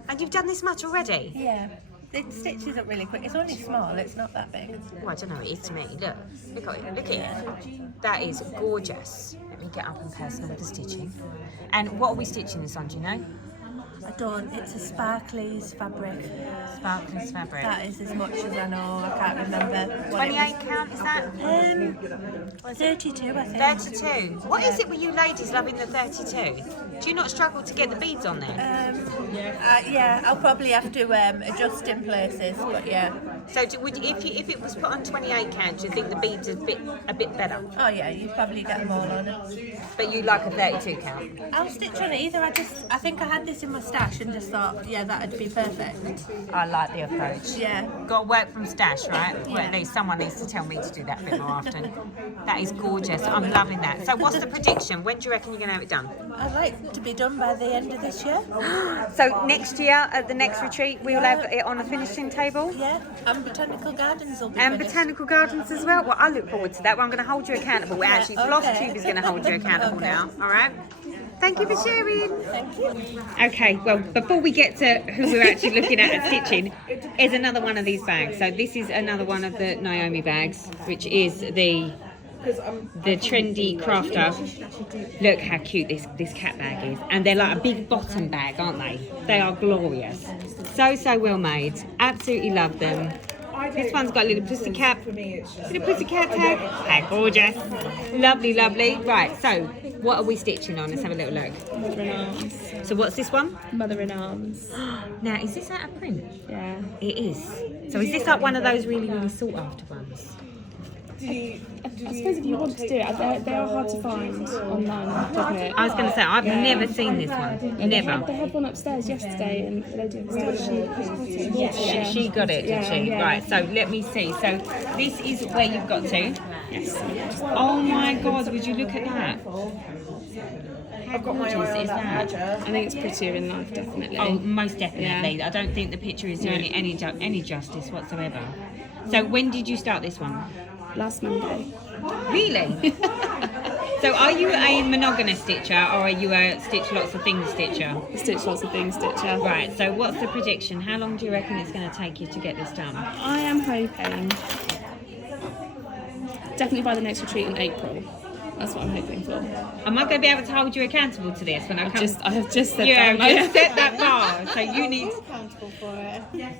And you've done this much already? Yeah. The stitches are really quick. It's only small, it's not that big. Oh, I don't know, it is to me. Look at it, look at it. That is gorgeous. Let me get up and personal with the stitching. And what are we stitching this on, do you know? I don't. It's a sparklies fabric. Sparklies fabric. That is as much as I know. I can't remember. 28 count, is that? 32, I think. 32. What is it with you ladies loving the 32? Do you not struggle to get the beads on there? Yeah, I'll probably have to adjust in places, but yeah. So if it was put on 28 count, do you think the beads are a bit better? Oh yeah, you'd probably get them all on it. But you like a 32 count? I'll stitch on it either. I think I had this in my stash and just thought, yeah, that'd be perfect. I like the approach. Yeah. Got to work from stash, right? Yeah. Well, at least someone needs to tell me to do that a bit more often. That is gorgeous. I'm loving that. So what's the prediction? When do you reckon you're going to have it done? I'd like to be done by the end of this year. So next year at the next retreat we'll have it on a finishing table? Yeah, and botanical gardens will be And finished. botanical gardens as well? Well, I look forward to that. Well, I'm going to hold you accountable. Well, actually, flosstube is going to hold you accountable now. All right? Thank you for sharing. Thank you. Okay, well, before we get to who we're actually looking at and stitching, is another one of these bags. So this is another one of the Naomi bags, which is the trendy crafter. Look how cute this cat bag is. And they're like a big bottom bag, aren't they? They are glorious. So well made. Absolutely love them. This one's got a little pussycat tag. How gorgeous. Lovely, lovely. Right, so what are we stitching on? Let's have a little look. Mother in Arms. So what's this one? Mother in Arms. Now, is this out of print? Yeah. It is. So is this like one of those really, really sought after ones? I suppose if you want to do it, they are hard to find online, definitely. I was going to say, I've never seen this one. Never. They had one upstairs yesterday and the lady upstairs, She got it, did she? Yeah. Right, so let me see. So this is where you've got to. Yes. Oh my God, would you look at that? How gorgeous is that? I think it's prettier in life, definitely. Oh, most definitely. Yeah. I don't think the picture is doing it any justice whatsoever. So when did you start this one? Last Monday. Really? So are you a monogamous stitcher or are you a stitch lots of things stitcher? Stitch lots of things stitcher. Right, so what's the prediction? How long do you reckon it's going to take you to get this done? I am hoping definitely by the next retreat in April. That's what I'm hoping for. Am I going to be able to hold you accountable to this when I come? I have just set you that. have just set that bar, so you need. Accountable for it.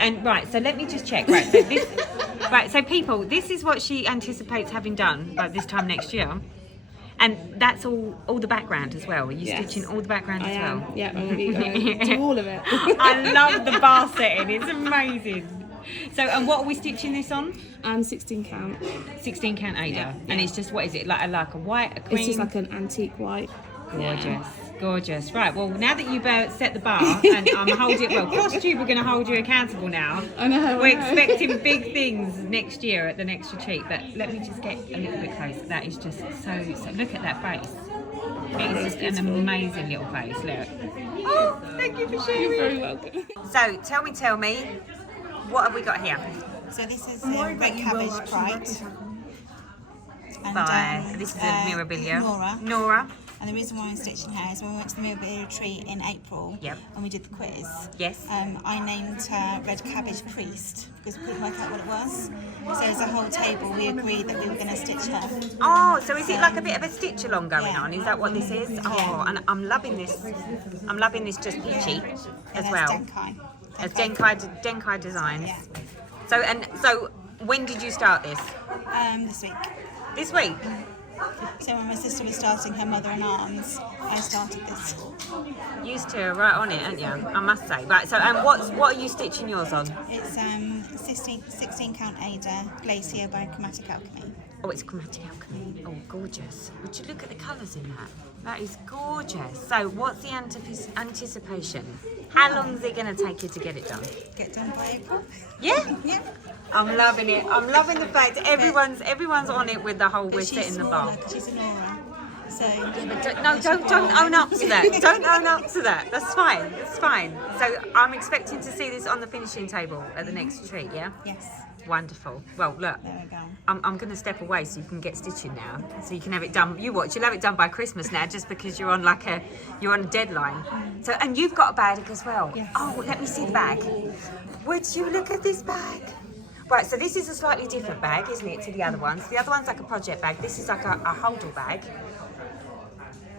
And right, so let me just check. Right, so this, right, so people, this is what she anticipates having done by this time next year, and that's all the background as well. Are you stitching all the background as well? Yeah, I'm going to do all of it. I love the bar setting. It's amazing. So, and what are we stitching this on? 16 count. 16 count Ada, and it's just what is it like a white, a cream? It's just like an antique white. Gorgeous. Gorgeous. Right, well, now that you've set the bar and I'm holding, well, flosstube, we're going to hold you accountable now. I know. We're expecting big things next year at the next retreat, but let me just get a little bit closer. That is just so look at that face. It is just an amazing little face, look. Oh, thank you for sharing. You're very welcome. So, tell me, what have we got here? So this is red cabbage bright. And, this is a Mirabilia. Nora. And the reason why I'm stitching her is when we went to the Mirabilia retreat in April, Yep. and we did the quiz. Yes. I named her Red Cabbage Priest because we couldn't work out what it was. So as a whole table, we agreed that we were going to stitch her. Oh, so is it like a bit of a stitch along going on? Is that what this is? Oh, and I'm loving this. I'm loving this just peachy as well. Denkai. As Denkai Designs. Yeah. So when did you start this? This week. This week? So when my sister was starting her mother in arms, I started this. Used to right on it, aren't you? I must say. Right. So what are you stitching yours on? It's 16 count Ada Glacier by Chromatic Alchemy. Oh, it's Chromatic Alchemy. Oh, gorgeous. Would you look at the colours in that? That is gorgeous. So what's the anticipation? How long is it going to take you to get it done? Get done by April. Yeah? Yeah. I'm loving it. I'm loving the fact everyone's on it with the whole we're setting the bar. She's a Nora. So Don't own up to that. Don't own up to that. That's fine. It's fine. So I'm expecting to see this on the finishing table at the next retreat, yeah? Yes. Wonderful. Well, look, there we go. I'm going to step away so you can get stitching now. So you can have it done. You'll have it done by Christmas now, just because you're on a deadline. So, and you've got a bag as well. Yes. Oh, let me see the bag. Would you look at this bag? Right, so this is a slightly different bag, isn't it, to the other ones? The other one's like a project bag. This is like a holder bag.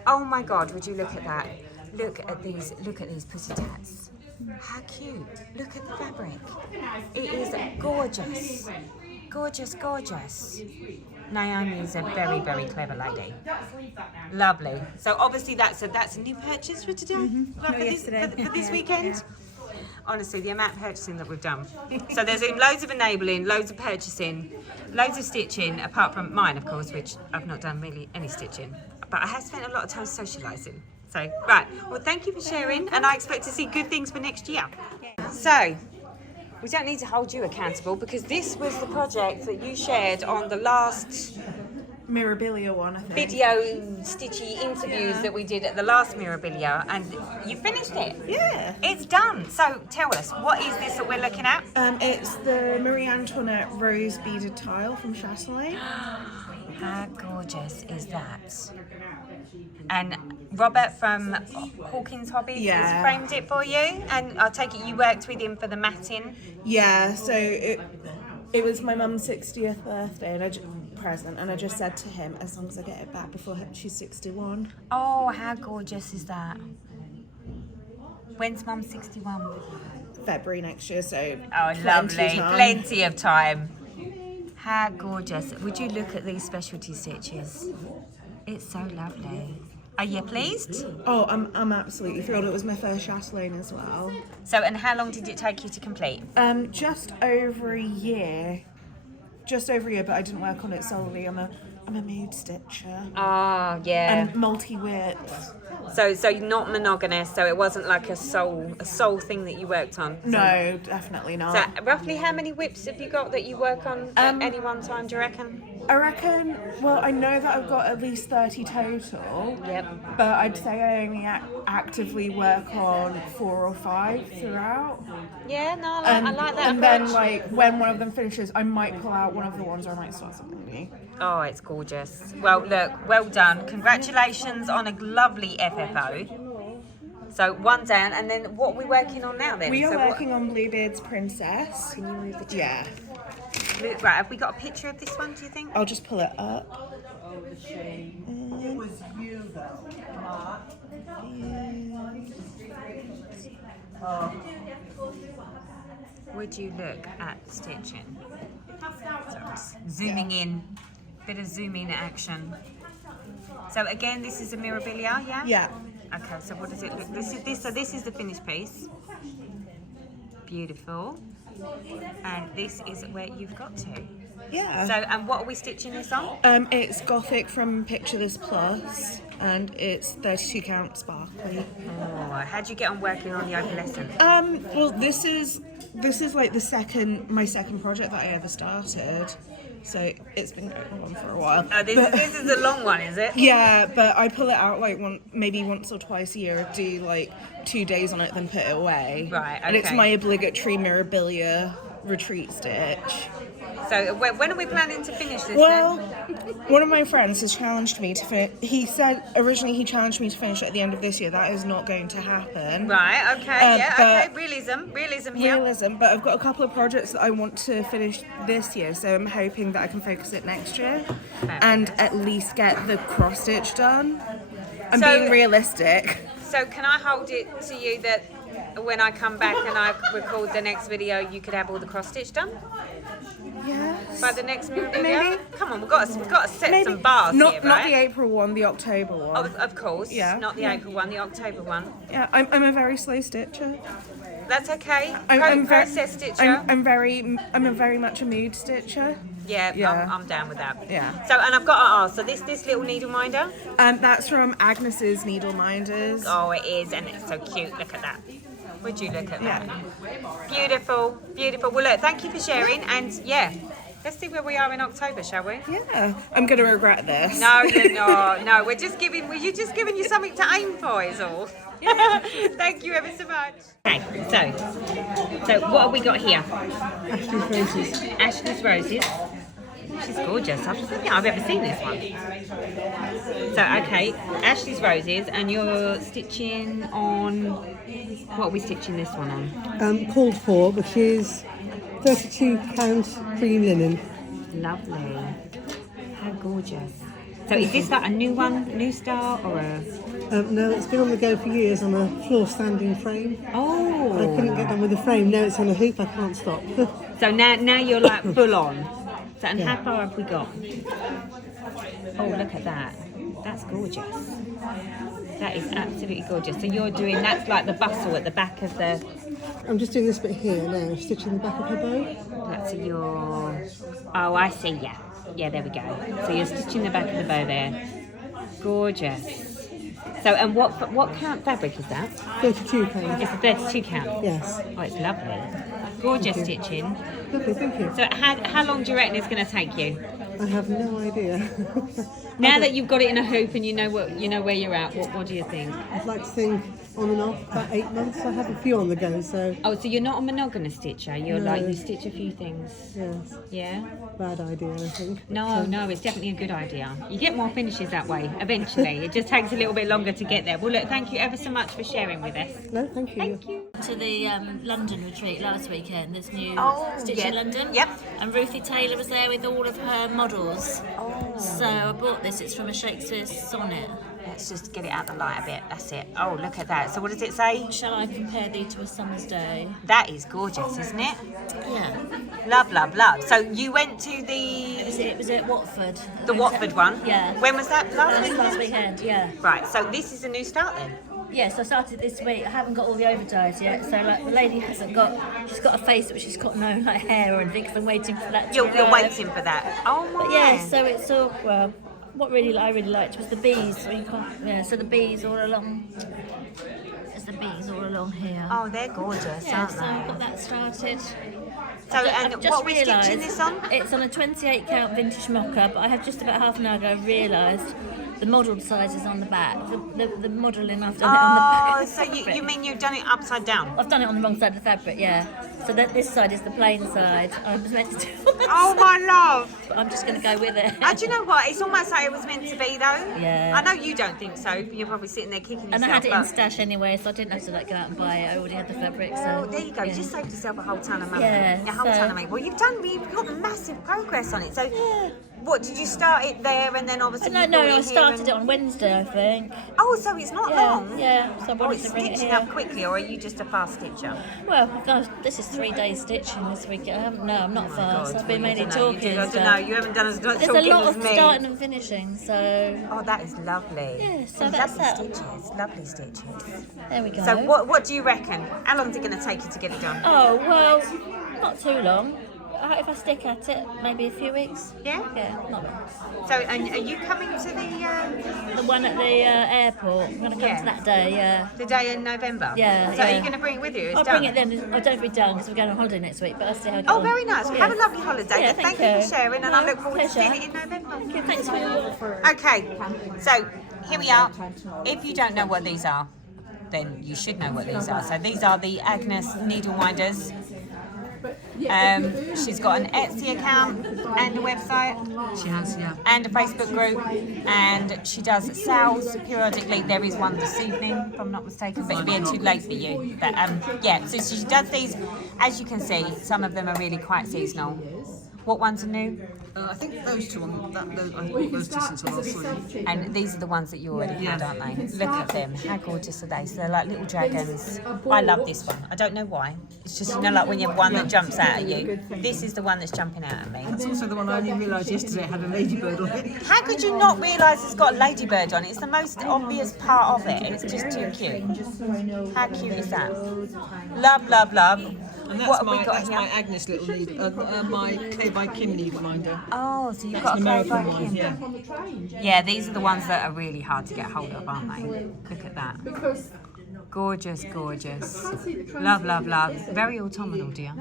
Oh my God, would you look at that? Look at these pussy tats. How cute. Look at the fabric. It is gorgeous. Gorgeous, gorgeous. Naomi is a very, very clever lady. Lovely. So obviously that's a new purchase for today? For this weekend? Honestly, the amount of purchasing that we've done. So there's loads of enabling, loads of purchasing, loads of stitching, apart from mine, of course, which I've not done really any stitching. But I have spent a lot of time socialising. So, right. Well, thank you for sharing, and I expect to see good things for next year. So, we don't need to hold you accountable because this was the project that you shared on the last Mirabilia one, I think. video stitchy interviews that we did at the last Mirabilia, and you finished it. Yeah. It's done. So tell us, what is this that we're looking at? It's the Marie Antoinette rose beaded tile from Chatelaine. How gorgeous is that? And Robert from Hawkins Hobbies has framed it for you, and I take it you worked with him for the matting. Yeah, so it was my mum's 60th birthday present, and I just said to him, as long as I get it back before she's 61. Oh, how gorgeous is that? When's Mum 61? February next year, so lovely, plenty of time. How gorgeous. Would you look at these specialty stitches? It's so lovely. Are you pleased? Oh, I'm absolutely thrilled. It was my first chatelaine as well. So, and how long did it take you to complete? Just over a year. But I didn't work on it solely. I'm a mood stitcher. Ah, yeah. And multi-width. So you're not monogamous, so it wasn't like a sole thing that you worked on? No, definitely not. So roughly how many whips have you got that you work on at any one time, do you reckon? I reckon, well, I know that I've got at least 30 total. Yep. But I'd say I only actively work on 4 or 5 throughout. Yeah, no, I like that And approach. then, when one of them finishes, I might pull out one of the ones, or I might start something new. Oh, it's gorgeous. Well, look, well done. Congratulations on a lovely FFO. So one down, and then what are we working on now then? We are working on Bluebeard's Princess. Can you move the chair? Yeah. Right, have we got a picture of this one, do you think? I'll just pull it up. Would you look at stitching? So zooming in, bit of zoom in action. So again, this is a Mirabilia, yeah? Yeah. Okay, so what does it look? This is the finished piece. Beautiful. And this is where you've got to. Yeah. So, and what are we stitching this on? It's Gothic from Picture This Plus, and it's 32 count sparkly. Oh, how'd you get on working on the opalescent? Well, this is like my second project that I ever started. So it's been going on for a while. Oh, this is a long one, is it? Yeah, but I pull it out like maybe once or twice a year, do like 2 days on it, then put it away. Right, And it's okay. my obligatory Mirabilia retreat stitch. So when are we planning to finish this Well, then? one of my friends has challenged me to finish. He said originally he challenged me to finish at the end of this year. That is not going to happen. Right, okay, okay, but- realism here. Realism, but I've got a couple of projects that I want to finish this year, so I'm hoping that I can focus it next year and at least get the cross stitch done. I'm So- being realistic. So can I hold it to you that when I come back and I record the next video, you could have all the cross stitch done? Yes. By the next video? Maybe. Come on, we've got to set some bars not, here, Not right? the April one, the October one. Oh, of course. Yeah. Not the April one, the October one. Yeah, I'm a very slow stitcher. That's okay. I'm Process stitcher. I'm a very much a mood stitcher. Yeah. I'm down with that. Yeah. So, and I've got to ask, so this little needle minder? That's from Agnes's Needle Minders. Oh, it is, and it's so cute. Look at that. Would you look at that? Beautiful, beautiful. Well, look, thank you for sharing, and yeah, let's see where we are in October, shall we? Yeah, I'm gonna regret this. No, you're not. No, you're just giving you something to aim for, is all. Thank you ever so much. Okay, so what have we got here? Ashley's Roses. Ashley's Roses. She's gorgeous. I don't think I've ever seen this one. So, okay, Ashley's Roses, and you're stitching on, what are we stitching this one on? Called for, which is 32 count cream linen. Lovely. How gorgeous. So is this like a new one, new start, or a... No, it's been on the go for years on a floor standing frame. Oh. I couldn't get done with the frame. Now it's on a hoop, I can't stop. So now you're like full on. So, and Yeah. how far have we got? Oh, look at that. That's gorgeous. That is absolutely gorgeous. So you're doing, that's like the bustle at the back of the... I'm just doing this bit here now, stitching the back of her bow. That's your... Oh, I see, yeah. Yeah, there we go. So you're stitching the back of the bow there. Gorgeous. So, and what count fabric is that? 32 count. It's a 32 count? Yes. Oh, it's lovely. Gorgeous Thank you. stitching. Lovely, thank you. So how long do you reckon it's going to take you? I have no idea. Now that you've got it in a hoop and you know where you're at, what do you think? I'd like to think on and off about 8 months. I have a few on the go, so. Oh, so you're not a monogamous stitcher. You're No. like, you stitch a few things. Yes. Yeah. Bad idea, I think. No, it's definitely a good idea. You get more finishes that way. Eventually, it just takes a little bit longer to get there. Well, look, thank you ever so much for sharing with us. No, thank you. Thank you. To the London retreat last weekend, this new Stitch yeah. in London. Yep. And Ruthie Taylor was there with all of her models. Oh. So I bought this, it's from a Shakespeare sonnet. Let's just get it out the light a bit. That's it. Oh, look at that. So what does it say? Shall I compare thee to a summer's day? That is gorgeous, isn't it? Yeah. Love, love, love. So you went to the... It was at Watford. The Watford one? Yeah. When was that? Last weekend, yeah. Right, so this is a new start then? Yes, I started this week. I haven't got all the overdyes yet, so like the lady hasn't got. She's got a face, but she's got no like hair or anything. Because I'm waiting for that. You're waiting for that. Oh my. But yeah, so it's all well. What I really liked was the bees. So you can't, yeah, so the bees all along. There's the bees all along here. Oh, they're gorgeous, Yeah, aren't so they? I've got that started. So, and what are we stitching this on? It's on a 28 count vintage mocha, but I have just about half an hour ago realised the modelled size is on the back. The modelling I've done it on the back. Oh, so you mean you've done it upside down? I've done it on the wrong side of the fabric, yeah. So that this side is the plain side. I was meant to do Oh my love! but I'm just going to go with it. Do you know what? It's almost like it was meant to be, though. Yeah. I know you don't think so. You're probably sitting there kicking yourself. And I had it in but- stash anyway, so I didn't have to like go out and buy it. I already had the fabric. Well, So there you go. You yeah. just saved yourself a whole ton of money. Yeah, A whole so- ton of money. Well, you've got massive progress on it. So, what did you start it there, and then obviously? No, you no, brought I here started and- it on Wednesday, I think. Oh, so it's not Yeah, long. yeah. So I Oh, wanted it's to bring it stitching here. up quickly, or are you just a fast stitcher? Well, gosh, this is 3 days stitching this week. No, I'm not fast. God, I've been well, mainly I don't know, talking. I and don't stuff. know. You haven't done as much There's a talking lot as of me. starting and finishing, so Oh, that is lovely. Yeah, so lovely that's that. stitches. Lovely stitches. there we go. So, what do you reckon? How long is it going to take you to get it done? Oh well, not too long. If I stick at it, maybe a few weeks. Yeah? Yeah, not long. So, and are you coming to the The one at the airport. I'm going to come to that day, yeah. the day in November? Yeah, So, are yeah. you going to bring it with you? It's I'll done? bring it then. I don't know if it's done because we're going on holiday next week, but I'll see how it goes. Oh, very nice. Well, have a lovely holiday. Yeah, Thank you for sharing, and I look forward to seeing it in November. Thank you. Thanks for your work. Okay, so here we are. If you don't know what these are, then you should know what these are. So these are the Agnes needle winders. She's got an Etsy account and a website. She has, yeah. And a Facebook group, and she does sales periodically. There is one this evening, if I'm not mistaken, but it'll be too late for you. But yeah, so she does these. As you can see, some of them are really quite seasonal. What ones are new? I think those two I bought those two since I last saw you. And these are the ones that you already had, aren't they? Look at them. How gorgeous are they? So they're like little dragons. I love this one. I don't know why. It's just, you know, like when you have one that jumps out at you. This is the one that's jumping out at me. That's also the one I only realised yesterday had a ladybird on it. How could you not realise it's got a ladybird on it? It's the most obvious part of it. It's just too cute. How cute is that? Love, love, love. And What have we got that's here? my Agnes little needle, my K by Kim needle minder. Oh, so you've That's got an a K by American Kim. one, yeah. Yeah, these are the ones that are really hard to get hold of, aren't they? Look at that. Gorgeous, gorgeous. Love, love, love. Very autumnal, dear.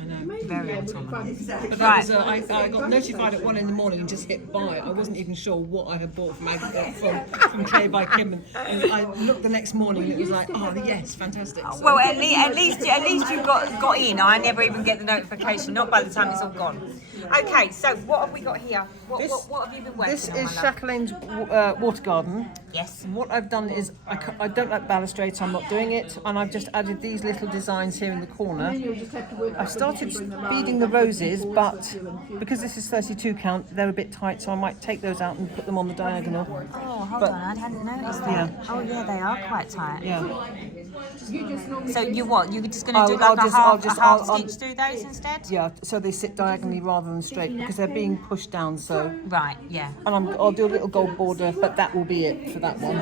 I know. Very autumnal. But that Right. was, I got notified at 1 in the morning and just hit buy. I wasn't even sure what I had bought from K by Kim, and I looked the next morning and it was like, oh yes, fantastic. So- Well, at least you got in. I never even get the notification. Not by the time it's all gone. Okay, so what have we got here? What have you been working This on? is my love? Jacqueline's water garden. Yes. And what I've done is, I don't like balustrade, so I'm not doing it. And I've just added these little designs here in the corner. I've started beading the roses, but because this is 32 count, they're a bit tight, so I might take those out and put them on the diagonal. Oh, hold But- on, I hadn't noticed that. Yeah. Oh, yeah, they are quite tight. Yeah. So you what? You're just going to do like a half stitch through those instead? Yeah, so they sit diagonally rather than straight because they're being pushed down. So right, yeah. And I'll do a little gold border, but that will be it for that one.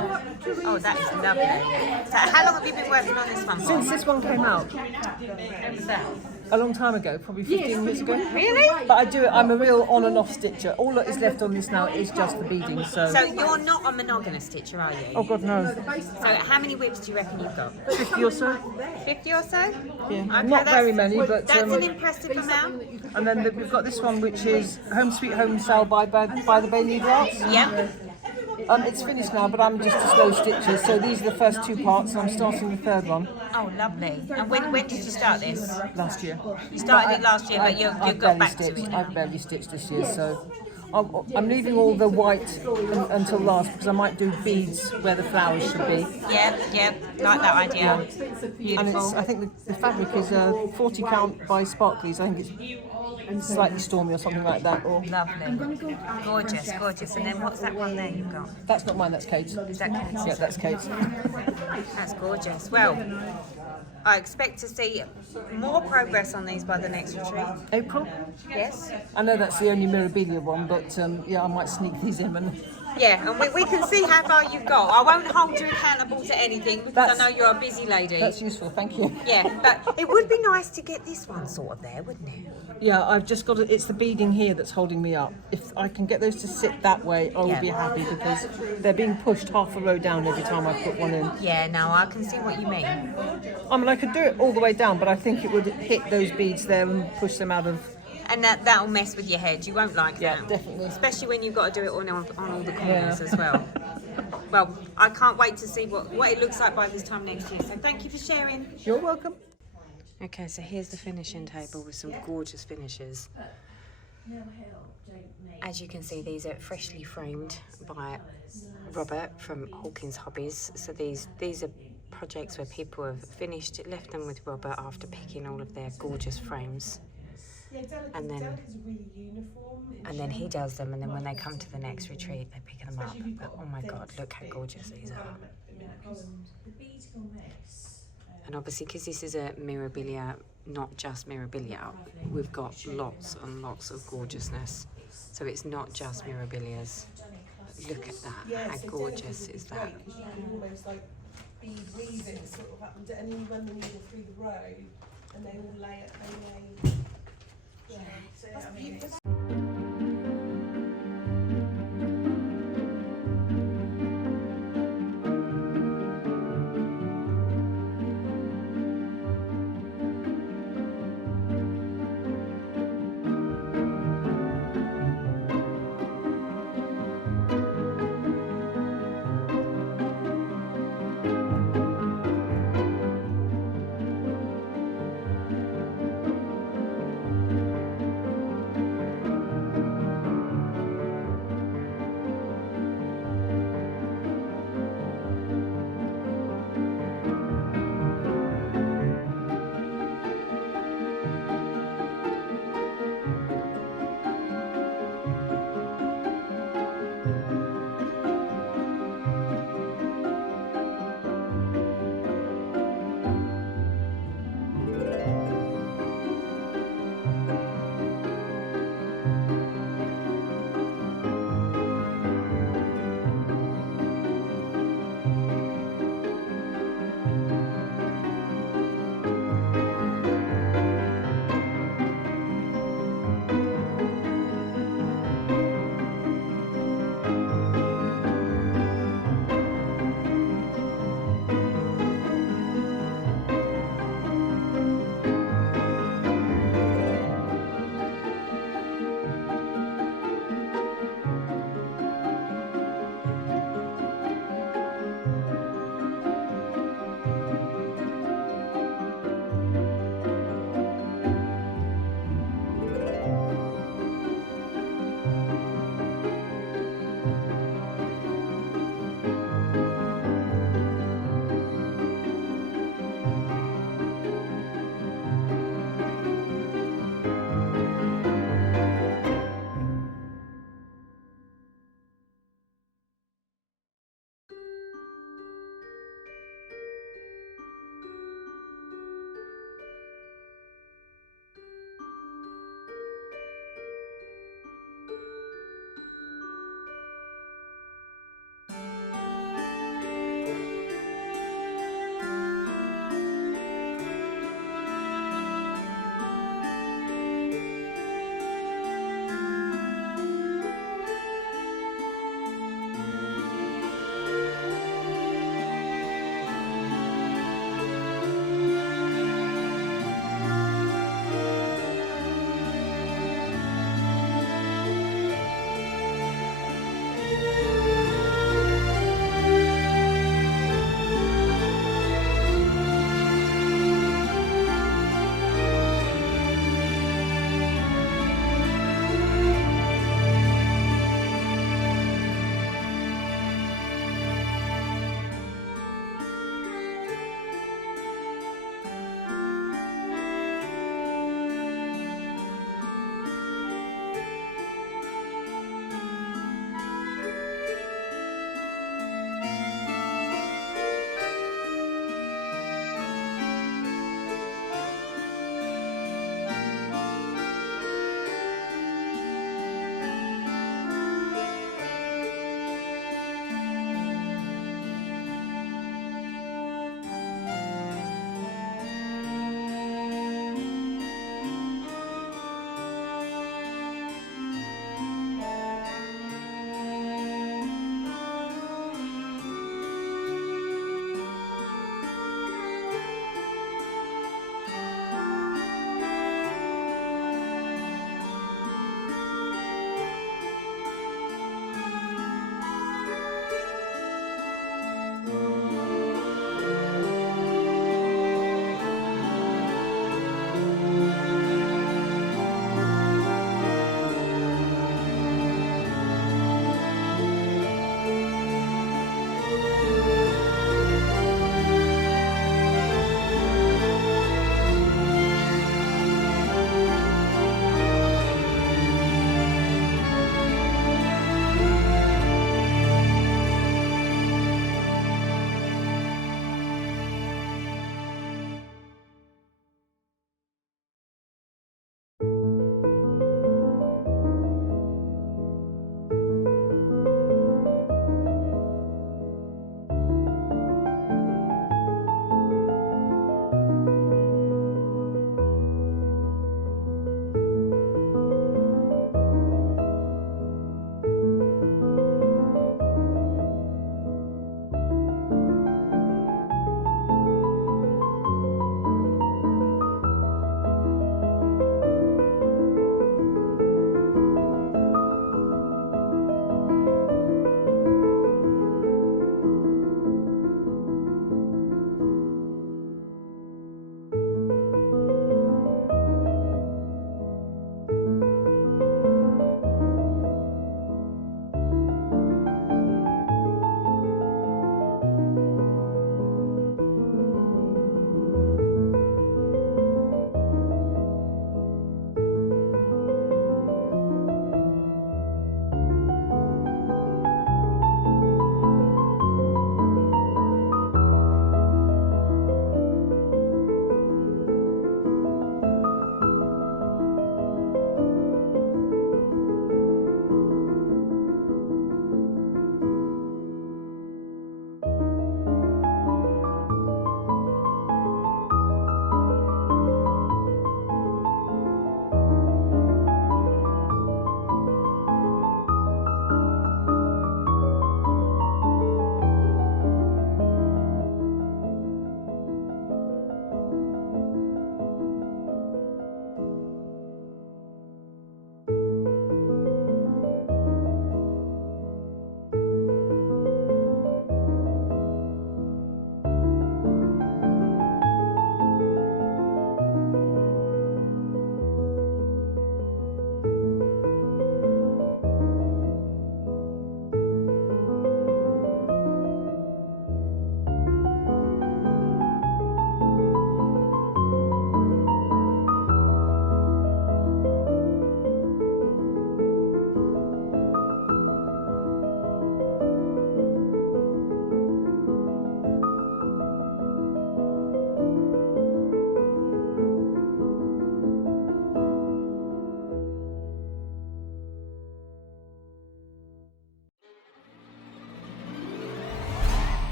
Oh, that is lovely. So how long have you been working on this one for? Since this one came out. When was that? A long time ago, probably 15 years ago. Really? But I do it. I'm a real on and off stitcher. All that is left on this now is just the beading. So. So you're not a monogamous stitcher, are you? Oh God, no. So how many whips do you reckon you've got? 50 or so. 50 or so? Yeah. Okay, Not very many, but that's an impressive amount. And then we've got this one, which is Home Sweet Home Sale by the Bay Needle Arts. Yeah. It's finished now, but I'm just a slow stitcher. So these are the first 2 parts, and I'm starting the 3rd one. Oh, lovely. And when did you start this? Last year. You started it last year, but you've got back to it now. I've barely stitched this year, so I'm leaving all the white until last because I might do beads where the flowers should be. Yeah, like that idea. Beautiful. And I think the fabric is 40 count by Sparkleys. I think it's slightly stormy or something like that. Or Lovely. Gorgeous, gorgeous. And then what's that one there you've got? That's not mine, that's Kate's. Is that Kate's? Yeah, that's Kate's. That's gorgeous. Well, I expect to see more progress on these by the next retreat. April? Yes. I know that's the only Mirabilia one, but yeah, I might sneak these in. And Yeah, and we can see how far you've got. I won't hold you accountable to anything because I know you're a busy lady. That's useful, thank you. Yeah, but it would be nice to get this one sort of there, wouldn't it? Yeah, I've just got it's the beading here that's holding me up. If I can get those to sit that way, I will be happy because they're being pushed half a row down every time I put one in. Yeah, no, I can see what you mean. I mean, I could do it all the way down, but I think it would hit those beads there and push them out of... And that'll mess with your head. You won't like that. Yeah, definitely. Especially when you've got to do it on all the corners as well. Well, I can't wait to see what it looks like by this time next year. So thank you for sharing. You're welcome. Okay, so here's the finishing table with some gorgeous finishes. As you can see, these are freshly framed by Robert from Hawkins Hobbies. So these are projects where people have finished it, left them with Robert after picking all of their gorgeous frames. And then he does them, and then when they come to the next retreat, they pick them up. But oh my God, look how gorgeous these are. And obviously, because this is a mirabilia, not just mirabilia, we've got lots and lots of gorgeousness. So it's not just mirabilias. Look at that, how gorgeous is that? Almost like bead weaving sort of happened, and then you run the needle through the row, and they all lay it. Yeah, so that's beautiful.